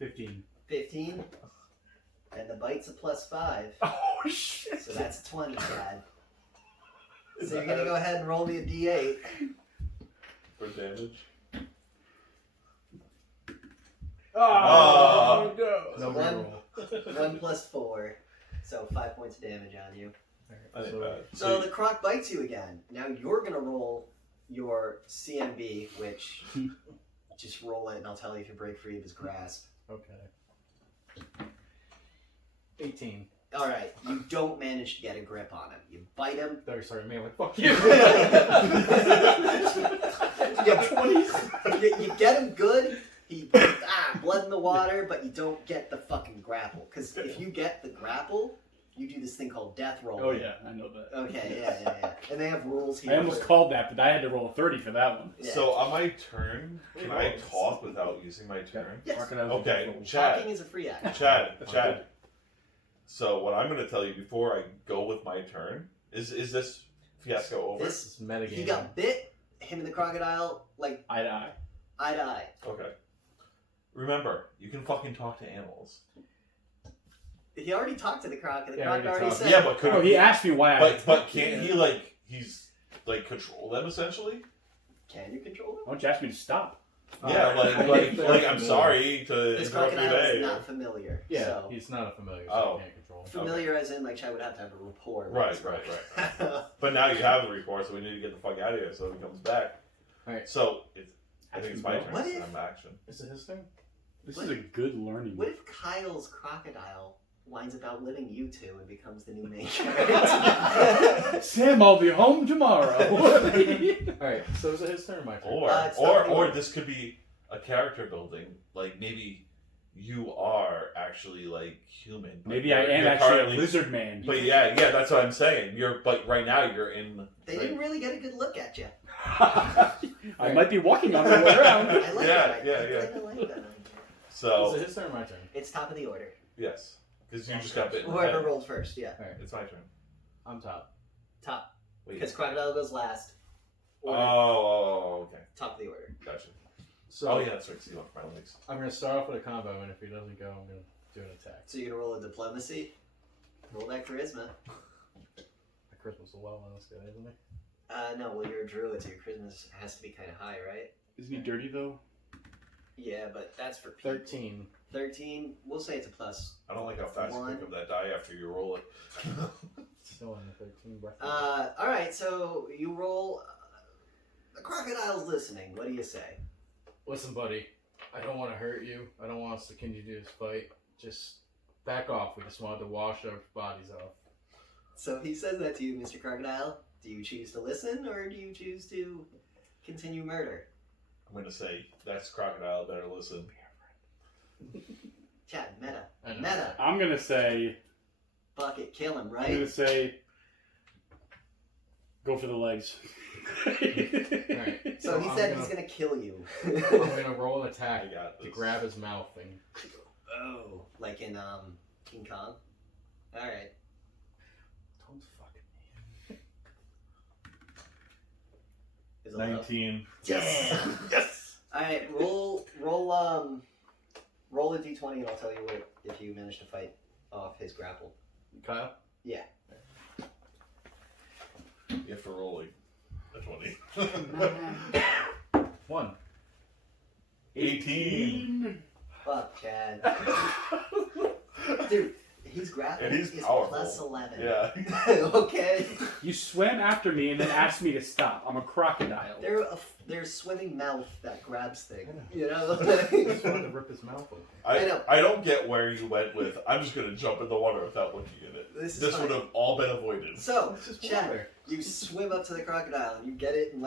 15. 15. And the bite's a +5. Oh, shit. So that's 20, Chad. So you're gonna go ahead and roll me a d8. For damage. Oh, No One- reroll. 1 plus 4. So 5 points of damage on you. That ain't bad. So the croc bites you again. Now you're gonna roll your CMB, which just roll it and I'll tell you if you break free of his grasp. Okay. 18. Alright, you don't manage to get a grip on him. You bite him. Sorry, man. Like, fuck you. You get him good. He blood in the water, but you don't get the fucking grapple. Because if you get the grapple, you do this thing called death roll. Oh, yeah, I know that. Okay, yeah. And they have rules here. I almost called that, but I had to roll a 30 for that one. Yeah. So on my turn, can I talk without using my turn? Yes. Crocodiles Okay, are Chad. Talking is a free action. Chad. So what I'm going to tell you before I go with my turn is this fiasco over? This This is metagame. he got bit. Him and the crocodile like eye to eye. eye to eye. Okay. Remember, you can fucking talk to animals. He already talked to the croc, and the Yeah, croc already already talked. said. Yeah, but could Oh, he asked me why but can't he he's control them essentially? Can you control him? Why don't you ask me to stop? Yeah, like I'm familiar. sorry to This interrupt your crocodile day. is not familiar. Yeah, So he's not a familiar, so Oh. you can't control him. familiar as in like Chad would have to have a rapport. with Right, this right, croc. But now you have the report, so we need to get the fuck out of here so he comes back. Alright. So I think it's my What turn. if- So I'm action. Is it his thing? This is a good learning. What if Kyle's crocodile winds up outliving you two and becomes the new main character? Sam, I'll be home tomorrow. Alright, so is it his turn or my turn? It's not Or yours. this could be a character building. Like maybe you are actually like human. but Maybe I you're- am you're actually currently- a lizard man. But yeah, that's what I'm saying. But right now you're in. They didn't really get a good look at you. I might be walking on the way around. I like Yeah, that. yeah, I yeah. kinda like that. Is So it his turn or my turn? It's top of the order. yes, because you just got bitten. in the Whoever head. rolled first, yeah. It's my turn. I'm top. Top. Wait. Because crocodile goes last. Order. Okay, Top of the order. gotcha. So Oh yeah, that's right. See, my legs. I'm gonna start off with a combo, and if he doesn't go, I'm gonna do an attack. So you're gonna roll a diplomacy. Roll that charisma. My Christmas is low on this guy, isn't he? No, well you're a druid, so your charisma has to be kind of high, right? Isn't he dirty though? Yeah, but that's for people. 13. 13. We'll say it's a plus. I don't like how fast you One. pick up that die after you roll it. Still in the 13 bracket. All right. So you roll. The crocodile's listening. What do you say? Listen, buddy, I don't want to hurt you. I don't want us to continue this fight. Just back off. We just wanted to wash our bodies off. So he says that to you, Mr. Crocodile. Do you choose to listen or do you choose to continue murder? I'm gonna say that's crocodile. Better listen. Chad, meta. I know. Meta. I'm gonna say. Fuck it, kill him, I'm right? gonna say. Go for the legs. Alright. So he said I'm he's gonna kill you. I'm gonna roll an I attack got to this. grab his mouth and Oh, like in King Kong. All right. don't fucking Is it low? 19. Yes. Yes. All right. Roll a d20 and I'll tell you what if you manage to fight off his grapple. Kyle? Yeah. Yeah, for rolling a 20. 1. 18. Fuck, Chad. Dude, his grapple And he's is powerful. plus 11. Yeah. Okay. You swam after me and then asked me to stop. I'm a crocodile. They're swimming mouth that grabs thing. You know? I just wanted to rip his mouth open. I know. I don't get where you went with, I'm just going to jump in the water without looking at it. This is This fine. would have all been avoided. So, It's just Chad, water. you swim up to the crocodile and you get it and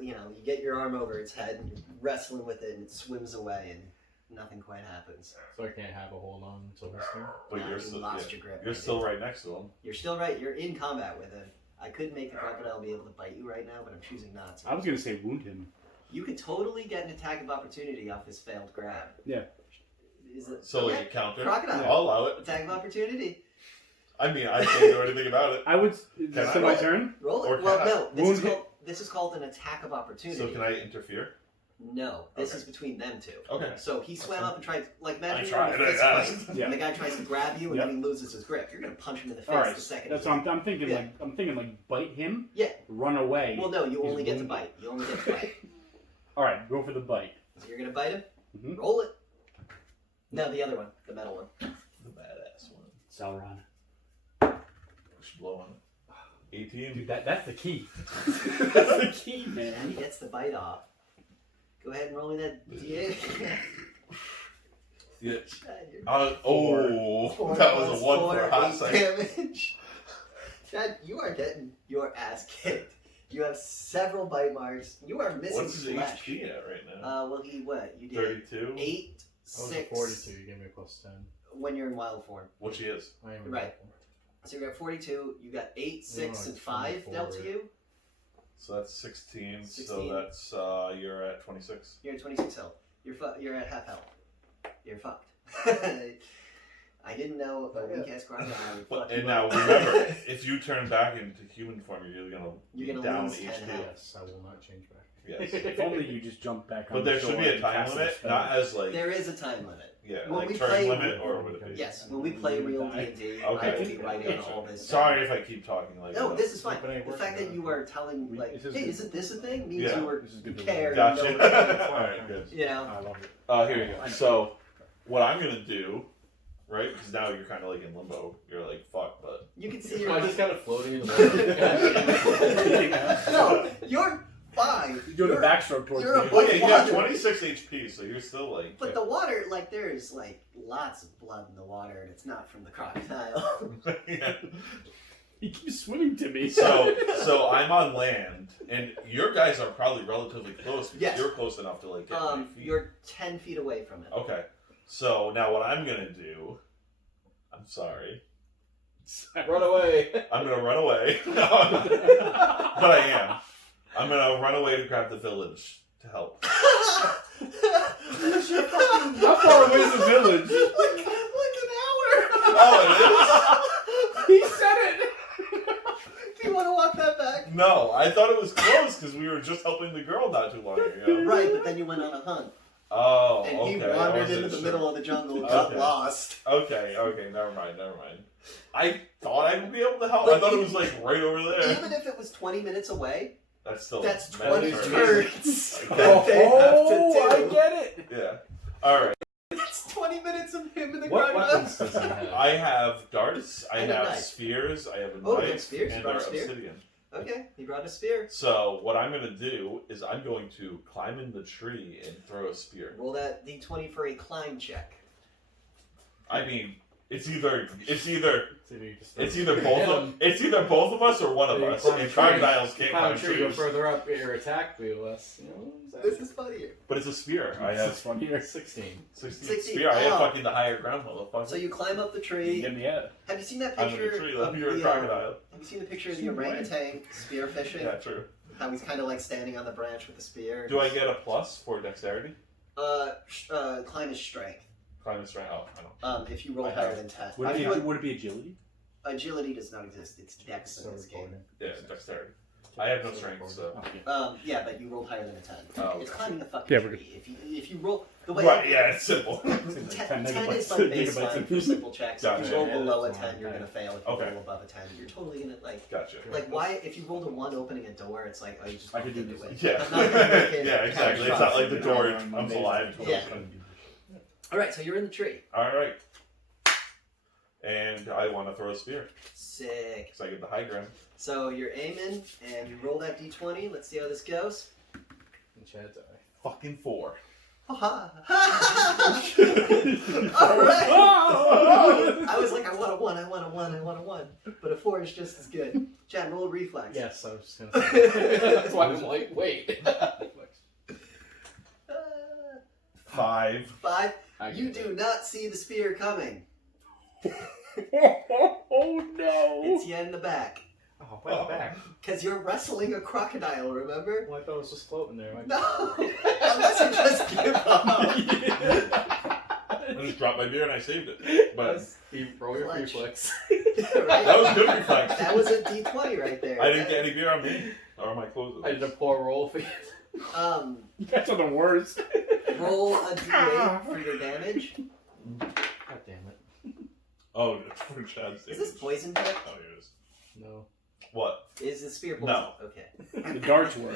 you get your arm over its head and you're wrestling with it and it swims away and nothing quite happens. So I can't have a hold on until this thing. But Wow, you're you still, lost yeah, your grip. you're still right next to him. You're still right. You're in combat with him. I could make the crocodile be able to bite you right now, but I'm choosing not to. I was gonna say wound him. You could totally get an attack of opportunity off his failed grab. Yeah. Is it? So yeah. like a counter. Crocodile. I'll allow it. Attack of opportunity. I mean, I can't do anything about it. I would. Is Can this I my roll? turn? Roll Or it. Well, can I- no. Wound This is called an attack of opportunity. So can I interfere? No. This Okay. is between them two. Okay. So he swam up and tried, like, I imagine tried, you're in a fist I fight, asked. and Yeah. the guy tries to grab you and Yep. then he loses his grip. You're gonna punch him in the face All right. the second. That's he- what I'm thinking. Yeah. I'm thinking like bite him. Yeah. Run away. Well, no, you He's only get to wounded. bite. You only get to bite. All right, go for the bite. So you're gonna bite him. Mhm. Roll it. No, the other one, the metal one. The badass one. Sauron. Just blow on it. 18. Dude, that's the key. That's the key, And he man. gets the bite off. Go ahead and roll me that D8. Yeah. Chad, you're Oh, four that was plus a 1 four, for a hot 8 second. damage. Chad, you are getting your ass kicked. You have several bite marks. You are missing What's his flesh. HP at right now? Well, he what? You did 32. 8, I was 6 at 42. You gave me a plus 10. when you're in wild form. What she is? I am Right. So you got 42. You got 8, 6, like and 5 dealt to 24. you. So that's 16. 16. So that's you're at 26. You're at 26 health. You're at half health. You're fucked. I didn't know a weak ass crocodile would fuck you And now up. remember, if you turn back into human form, you're gonna You're be gonna down lose 10 HP. health. Yes, I will not change back. Yes. If only you just jump back on But the there should shore be a and time cast limit, spell. not as like There is a time limit. yeah, when like we turn play- limit, or would it be? Yes, when we play real D&D, I Okay. would be writing all this down. Sorry if I keep talking like No, that. this is fine. But it The works fact that out. you are telling, like, This is hey, good. isn't this a thing? Means Yeah. you were, This is you good. care. Gotcha. You know what's going on. Alright, good. You know? I love it. Here you go. So, what I'm gonna do, right? Because now you're kind of like in limbo. You're like, fuck, but You can see your... I just kind of floating in the water. No, you're fine. He's doing a backstroke towards you're me. a- okay, you got Water. 26 HP, so you're still like. But the water, like, there's, like, lots of blood in the water, and it's not from the crocodile. Yeah. He keeps swimming to me. So I'm on land, and your guys are probably relatively close because Yes. you're close enough to like get my feet. You're 10 feet away from it. Okay. So now what I'm gonna do, I'm sorry, Run away. I'm gonna run away. No, but I am. I'm gonna run away to grab the village to help. How far away is the village? like an hour. Oh, He said it. Do you want to walk that back? it is? No, I thought it was close because we were just helping the girl not too long ago. Right, but then you went on a hunt. Oh, And okay. he I wandered wasn't into the sure. middle of the jungle and got Okay. lost. Okay, never mind. I thought I would be able to help. I thought it was like right over there. Even if it was 20 minutes away, That's still that's many 20 turns. turns Okay. that they have to do. I get it. Yeah. All right. It's 20 minutes of him in the What crocodile. weapons does he have? I have darts. I And a have knife. spears. I have a Oh, you have knife, spears? You and brought a they're spear? obsidian. Okay, he brought a spear. So what I'm gonna do is I'm going to climb in the tree and throw a spear. Roll that d20 for a climb check. I mean, it's either So you just it's either both of us or one of You us. climb And a tree. crocodiles can't Climb a climb tree, go trees. further up, your attack will be less. You know, This is funnier. But it's a spear. I This have is funnier. 16. 16 16. spear. I have Oh. fucking the higher ground, motherfucker. So you climb up the You tree. get me out. Have you seen that I'm in picture the tree. of You're a the, crocodile. have you seen the picture of the Seen what? orangutan spear fishing? Yeah, true. How he's kind of like standing on the branch with a spear. Do I get a plus for dexterity? Climb is strength. Climb is strength. Oh, I don't. If you roll I higher have- than 10. Would I it, mean, be, would it be agility? agility does not exist. It's dex in So this game. recording. Yeah, dexterity. I have no strength, so. Oh, yeah. Yeah, but you rolled higher than a 10. Oh, It's okay. climbing the fucking Yeah, we're tree. If you roll, The way Right, yeah, it's simple. 10 is like baseline for simple checks. If you Gotcha. roll below a that's 10, fine. you're gonna fail. If you Okay. roll above a 10, you're totally gonna like. Gotcha. Like why? If you rolled a 1 opening a door, it's like oh you just I could do into this. it. Yeah. I'm not gonna make it Yeah, exactly. It's not like the door comes alive. Yeah. All right, so you're in the tree. All right. And I want to throw a spear Sick. because I get the high ground. So you're aiming, and you roll that d20. Let's see how this goes. And Chad die. Fucking 4. Ha All right. I was like, I want a 1, I want a 1, I want a 1. But a 4 is just as good. Chad, roll a reflex. Yes, I was just gonna say. That's why I'm like, wait. 5. 5. You do not see the spear coming. Oh no! It's you in the back. Oh, why back? Because you're wrestling a crocodile, remember? Well, I thought it was just floating there. No! Unless you just give up. I just dropped my beer and I saved it. But You roll your Clutch. reflex. Right? that was good reflex. That was a d20 right there. I didn't get any beer on me or my clothes. I did a poor roll for you. You guys are the worst. Roll a d8 for your damage. God damn it. Oh, it's for Chad's. Is this poison deck? Oh, here it is. No. What? Is the spear poison? No. Okay. The darts work.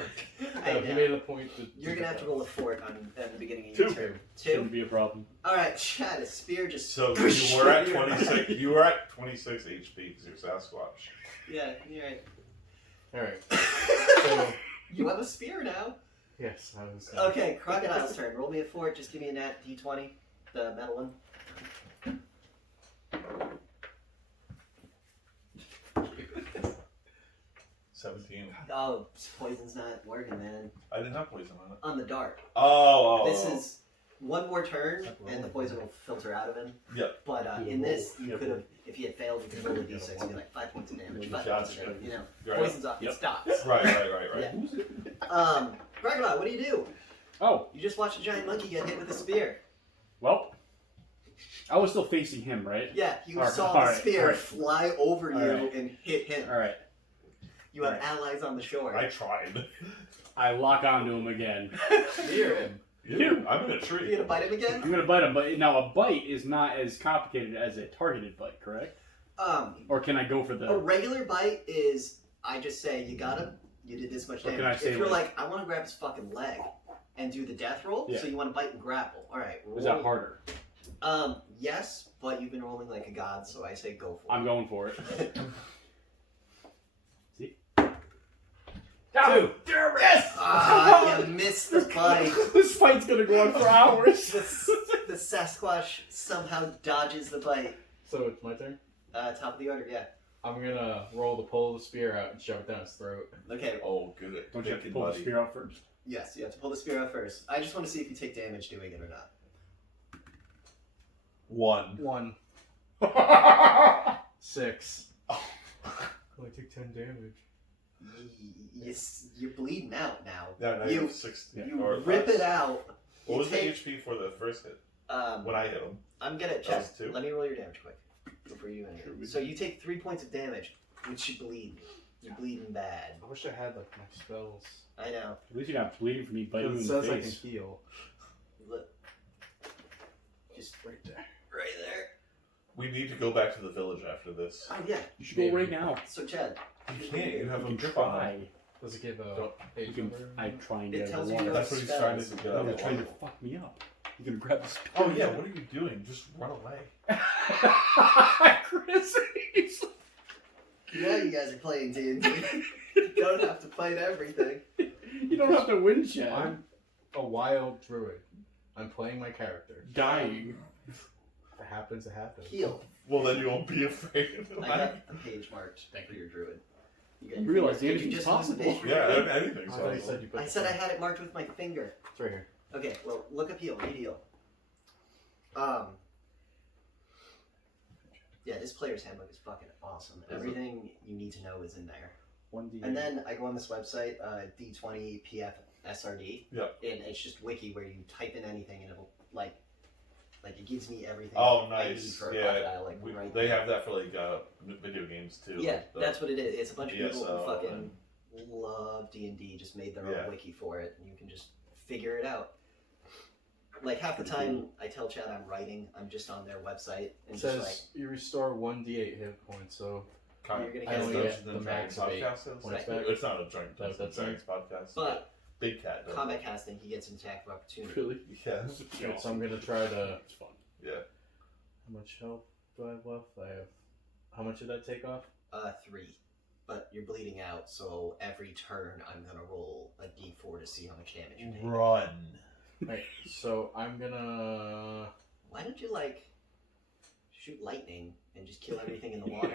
I No, he know. made a point to. You're gonna have to roll a fort at the beginning of your 2. turn. 2? Shouldn't be a problem. Alright, Chad, a spear just. So you were at 26. You were at 26 HP because you're Sasquatch. Yeah, you're right. Alright. So, You have a spear now. yes, I was. Okay, Crocodile's turn. Roll me a fort, just give me a nat d20, the metal one. 17. Oh, poison's not working, man. I didn't have poison on it. On the dart. Oh. This is one more turn, and the poison will filter out of him. Yep. But in this, you could have, if he had failed, you could roll a d6 and be like 5 points of damage. 5 points of damage. You know, Right. poison's off. It stops. Right. Yeah. Crocodile, what do you do? Oh, You just watched a giant monkey get hit with a spear. well. I was still facing him, right? Yeah, you Alright, saw the alright, spear alright. fly over you Alright. and hit him. Alright. You have allies on the shore. I tried. I lock onto him again. Near him. You, I'm in a You tree. gonna bite him again? I'm gonna bite him, but now a bite is not as complicated as a targeted bite, correct? Or can I go for A the... regular bite is I just say you got him, you did this much Or can damage. I say If you're like- like, I want to grab his fucking leg and do the death roll, Yeah. so you want to bite and grapple. All right. Is that harder? Yes, but you've been rolling like a god, so I say go for I'm going for it. it. See? 2. Yes! You missed the bite. This fight's gonna go on for hours. The Sasquatch somehow dodges the bite. So it's my turn. Top of the order, yeah. I'm gonna roll the pull of the spear out and shove it down his throat. Okay. Oh, good. Don't you have to Thinking, pull the buddy. spear out first? Yes, you have to pull the spear out first. I just want to see if you take damage doing it or not. 1. 1. 6. Only took 10 damage. You're bleeding out now. Yeah, now You- you 6. You or rip less. it out. What You was take- the HP for the first hit? When I hit him. I'm gonna That check. was 2. Let me roll your damage quick before you do anything. Sure. So you take 3 points of damage, which you bleed. You're bleeding bad. I wish I had like my spells. I know. At least you're not bleeding from me biting It you in says the I can face. heal. Look, just Right there. right there. We need to go back to the village after this. Oh yeah. You should go right now. So Chad, You can't. You have You a can grip on try. him. Does it give a Don't- You page can. number? I try and It get it tells you along. your That's what he's trying to spells. get No, out they're of trying to the fuck me up. You're gonna grab this. Oh yeah, what are you doing? Just run away. Chris. yeah, you guys are playing D&D. You don't have to fight everything. You don't have to win, Chad. I'm a wild druid. I'm playing my character. dying. If it happens, it happens. Heal. Well, then you won't be afraid. I got a page marked for your druid. You You realize finger. the Did you anything's just use the possible. page for Yeah, your druid? anything's I thought you possible. said you put I said I had it marked with my finger. It's right here. Okay, well, look up heal. Read heal. Yeah, this player's handbook is fucking awesome. Everything you need to know is in there. 1D. And then I go on this website, D20PF SRD. Yeah. And it's just wiki where you type in anything and it'll like it gives me everything. Oh, I need nice. for a Yeah, crocodile, like, right they there. have that for like video games too. Yeah, like the that's what it is. It's a bunch of people ESO who fucking and- love D&D, just made their Yeah. own wiki for it, and you can just figure it out. like half the time I tell Chad I'm writing, I'm just on their website and It just like says you restore 1d8 hit points, so you're gonna I get only those. get the max of 8 podcast. points Right. back. It's not a joint That's Dragons podcast. But Big Cat does. combat casting, he gets an attack of opportunity. Really? Yeah. Good, so I'm gonna try to. It's fun. Yeah. How much health do I have left? I have. How much did that take off? 3. But you're bleeding out, so every turn I'm gonna roll a d4 to see how much damage you take. Run. Right. So I'm gonna. Why don't you like shoot lightning and just kill everything in the water?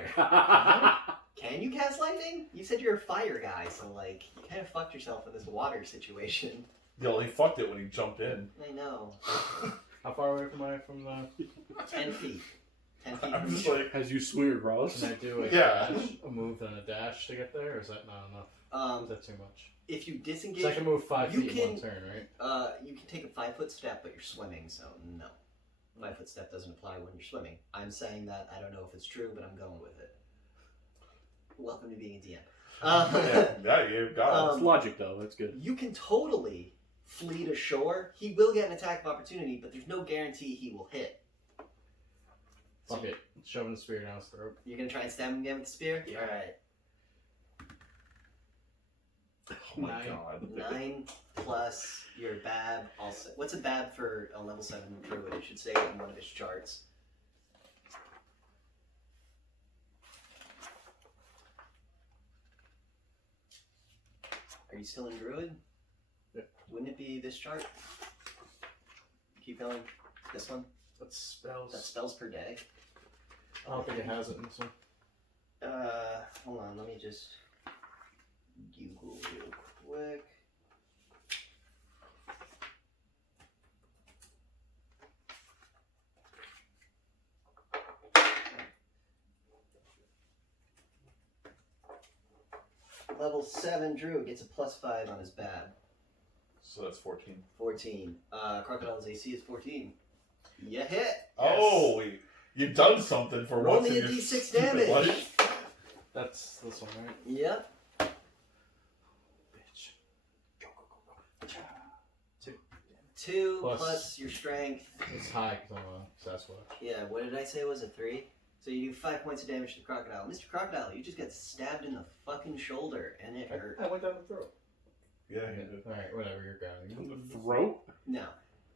Can you cast lightning? You said you're a fire guy, so like you kind of fucked yourself in this water situation. Yo, he fucked it when he jumped in. I know. How far away am I from the? 10 feet. 10 feet. I'm from just you. like, As you swing across. Can I do a Yeah. dash, a move and a dash to get there, or is that not enough? Is that too much? If you disengage, So I can move 5 you feet in can- one turn, right? you can take a 5-foot step, but you're swimming, so no. 5-foot step doesn't apply when you're swimming. I'm saying that. I don't know if it's true, but I'm going with it. Welcome to being a DM. yeah, you got It's logic, though. That's good. You can totally flee to shore. He will get an attack of opportunity, but there's no guarantee he will hit. Fuck it. Shoving the spear down his throat. You're gonna try and stab him again with the spear? Yeah. Alright. it. Oh my 9. god. 9 plus your bab. Also, what's a bab for a level 7 druid? It should say it in one of his charts. Are you still in druid? Yeah. Wouldn't it be this chart? Keep going. This one? That's spells. That's spells per day. I don't think it has it in this one. Hold on, let me just Google real quick. Level 7 druid gets a +5 on his bab. So that's 14. 14. Crocodile's AC is 14. You hit! Oh, you done something for Roll once me in a your D6 stupid damage. life. That's this one, right? Yep. Bitch. Go, go, go, go. 2. 2 Plus- plus your strength. It's high because I'm a Sasquatch. Yeah, what did I say was a 3? So you do 5 points of damage to the crocodile. Mr. Crocodile, you just got stabbed in the fucking shoulder and it hurt. I went down the throat. Yeah, you did. Alright, whatever, you're going. The throat? No.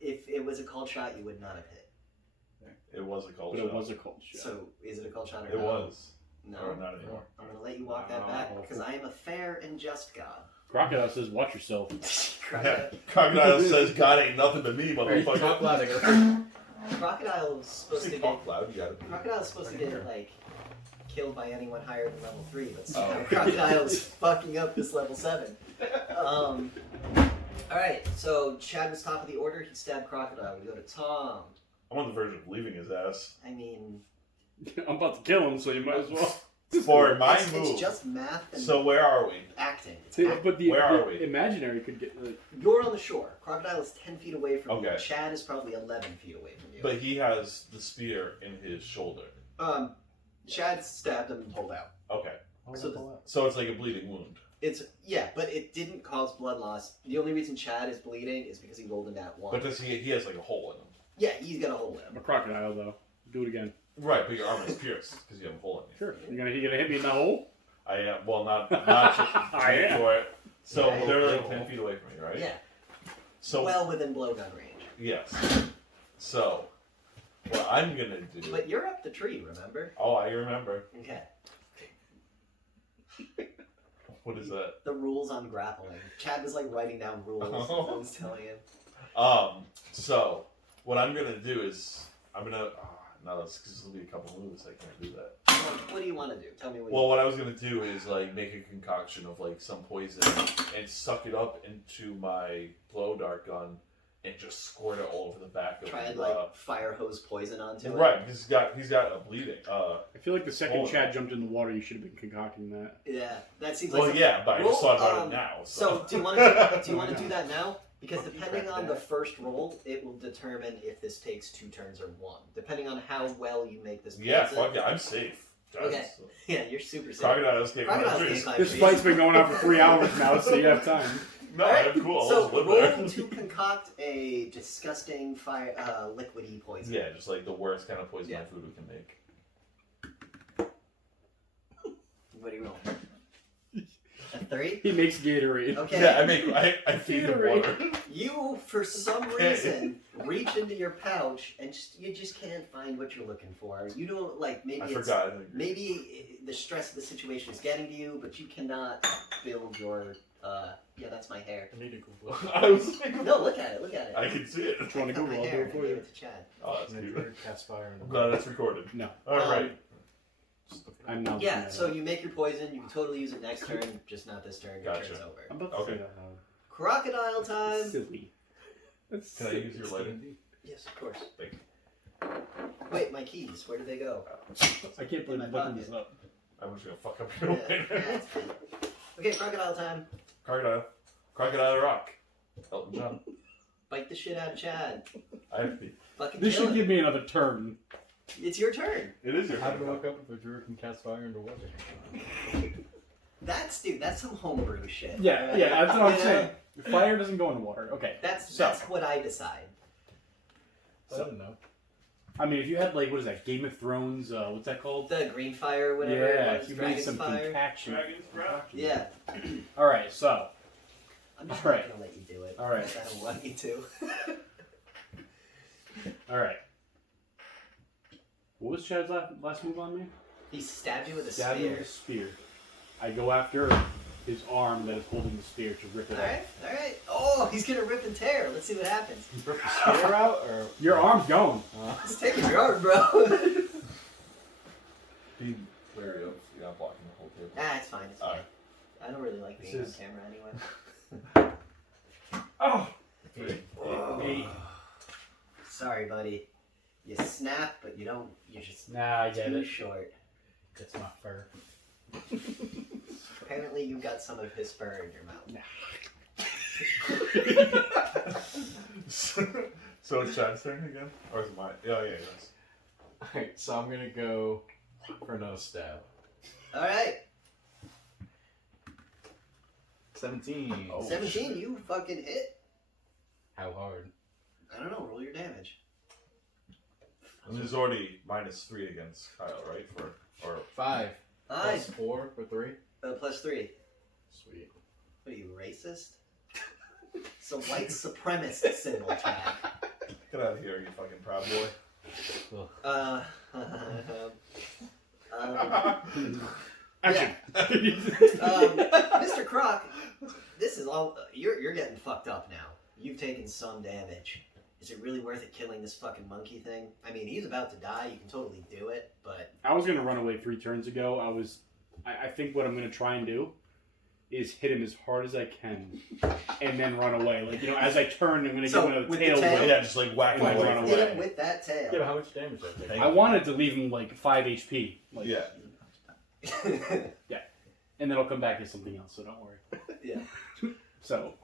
If it was a cold shot, you would not have hit. It was a cold But shot. it was a cold shot. So is it a cold shot or It no? was. No. Or not anymore. I'm going to let you walk that back because I am a fair and just God. Crocodile says, watch yourself. Crocodile, Crocodile says, God ain't nothing to me, Alright, talk motherfucker. loud, I gotta Crocodile's supposed to get Talk loud, you gotta be. Crocodile's supposed to get like killed by anyone higher than level 3, but Oh. somehow Crocodile's fucking up this level 7. Alright, so Chad was top of the order, he stabbed Crocodile. We go to Tom. I'm on the verge of leaving his ass. I mean, I'm about to kill him, so you might as well. For my it's move. just math and So where are we? acting. It's See, act- but the Where are we? imaginary could get. You're on the shore. Crocodile is 10 feet away from you. Okay. Chad is probably 11 feet away from you. But he has the spear in his shoulder. Chad stabbed him and pulled out. Okay. So So it's like a bleeding wound. It's, yeah, but it didn't cause blood loss. The only reason Chad is bleeding is because he rolled a nat 1. But does he has like a hole in him. Yeah, he's got a hole in I'm him. a crocodile, though. Do it again. Right, but your armor is pierced because you have a hole in you. Sure. You gonna hit me in the hole? I am, well, not I am. for it. So Yeah. they're like 10 feet away from me, right? Yeah, So, well within blowgun range. yes. So, what I'm going to do. But you're up the tree, remember? Oh, I remember. Okay. What is that? The rules on grappling. Chad was like writing down rules. I was telling him. So, what I'm going to do is, I'm going to. No, that's because this will be a couple moves. I can't do that. What do you want to do? Tell me what Well, what I was gonna do is like make a concoction of like some poison and suck it up into my glow dart gun and just squirt it all over the back of try and the. like fire hose poison onto it. Right, he's got a bleeding. I feel like the second Hold on. Chad jumped in the water, you should have been concocting that. Yeah, that seems Well, like. yeah, but I just Roll, thought about it now. So do you want to do that now? Because depending on the first roll, it will determine if this takes 2 turns or 1. Depending on how well you make this. Yeah, poison. fuck yeah, I'm safe. Okay. Yeah, you're super safe. Crocodiles can't Crocodiles climb can't trees. climb This trees. fight's been going on for 3 hours now, so you have time. No, Alright, I'm cool. I'll So just live roll there. to concoct a disgusting fire, liquidy poison. Yeah, just like the worst kind of poison Yeah. food we can make. What do you roll? A 3? He makes Gatorade. Okay. Yeah, I feed him water. You, for some reason, reach into your pouch and you just can't find what you're looking for. You don't maybe I it's forgot. maybe the stress of the situation is getting to you, but you cannot build your. Yeah, that's my hair. I need to Google. I was like, No, look at it. Look at it. I can see it. If you want to Cut my Google, I'll do hair it and for I gave you. it to Chad. Oh, that's cute. Cast fire. I'm glad that's recorded. No. Alright. I'm not. Yeah, so you make your poison. You can totally use it next turn, just not this turn. Your Gotcha. turn's over. I'm about to Okay. say that. Crocodile time. Silly. That's Can I use your lighter? Yes, of course. Thank Wait, my keys. Where did they go? I can't believe I'm looking this up. I'm just gonna fuck up Yeah, your that's fine. Okay, crocodile time. Crocodile. Crocodile Rock. Elton John. Bite the shit out of Chad. I have to be. Fucking This kill should him. give me another turn. It's your turn. It is your How do turn. I look up if a druid can cast fire into water? That's some homebrew shit. Yeah, Right? yeah, that's what I'm You know? saying. Fire doesn't go in water. Okay. That's So- what I decide. I don't know. I mean, if you had what is that? Game of Thrones? What's that called? The green fire, whatever Yeah, it if was, you made dragon's some fire. concoction. Dragon's breath? Yeah, All right, so I'm just Alright. not gonna let you do it. Alright. I don't want you to. all right. What was Chad's last move on me? He stabbed you with a Stab me spear. with a spear. I go after his arm that is holding the spear to rip it All right, all right. Oh, he's gonna rip and tear. Let's see what happens. You rip the spear out, or Your arm's going. He's taking your arm, bro. Be wary of. You're not blocking the whole table. Ah, it's fine. It's fine. Alright. I don't really like being This on is- camera anyway. Oh. 3. Eight. Sorry, buddy. You snap, but you don't. You're just Nah, I get too it. short. it's not fur. Apparently, you got some of his fur in your mouth. So it's Chad's turn again? Or is it mine? Oh, yeah, yes. Alright, so I'm gonna go for another stab. All right, 17. Oh. 17. You fucking hit. How hard? I don't know. Roll your damage. This is already -3 against Kyle, right? Or 5. Nice. Plus 4 for 3. Plus 3. Sweet. What are you, racist? It's a white supremacist symbol, Chad. get out of here, you fucking proud boy. Action. Mr. Croc, this is all you're getting fucked up now. You've taken some damage. Is it really worth it killing this fucking monkey thing? I mean, he's about to die. You can totally do it, but I was gonna run away 3 turns ago. I think what I'm gonna try and do is hit him as hard as I can, and then run away. Like as I turn, I'm gonna So, give him a with the tail tail? whip. Yeah, just like whack him Like, away. run hit away. him with that tail. Yeah, but how much damage did I take? I wanted to leave him 5 HP. Yeah. And then I'll come back as something else. So don't worry. Yeah. So.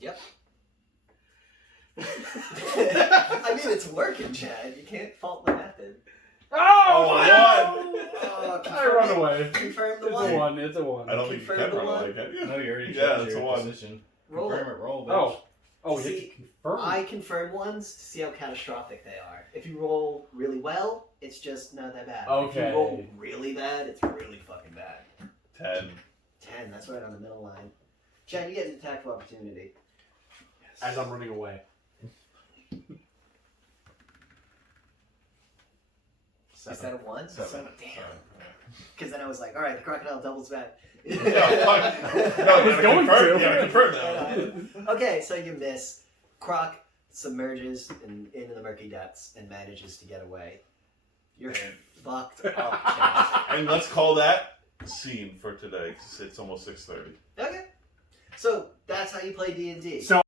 Yep. I mean, it's working, Chad. You can't fault the method. Oh, I run away. Confirm the It's one. a 1. It's a 1. I don't think you Confirm can the run one. away, can you? No, you already Yeah, chose that's your a 1. position. Roll Confirm it. it. Roll, bitch. Oh, you See, have to confirm. I confirm ones to see how catastrophic they are. If you roll really well, it's just not that bad. If Okay. you roll really bad, it's really fucking bad. 10. 10, that's right on the middle line. Chad, you get an attack of opportunity. As I'm running away. Is that a 1? 7. Damn. Because then I was like, alright, the crocodile doubles back. Yeah, fuck. No, you It's gotta going confirm. to. You gotta confirm that. Okay, so you miss. Croc submerges into the murky depths and manages to get away. You're fucked up, Chad. And let's call that scene for today, because it's almost 6:30. Okay. So, that's how you play D&D. So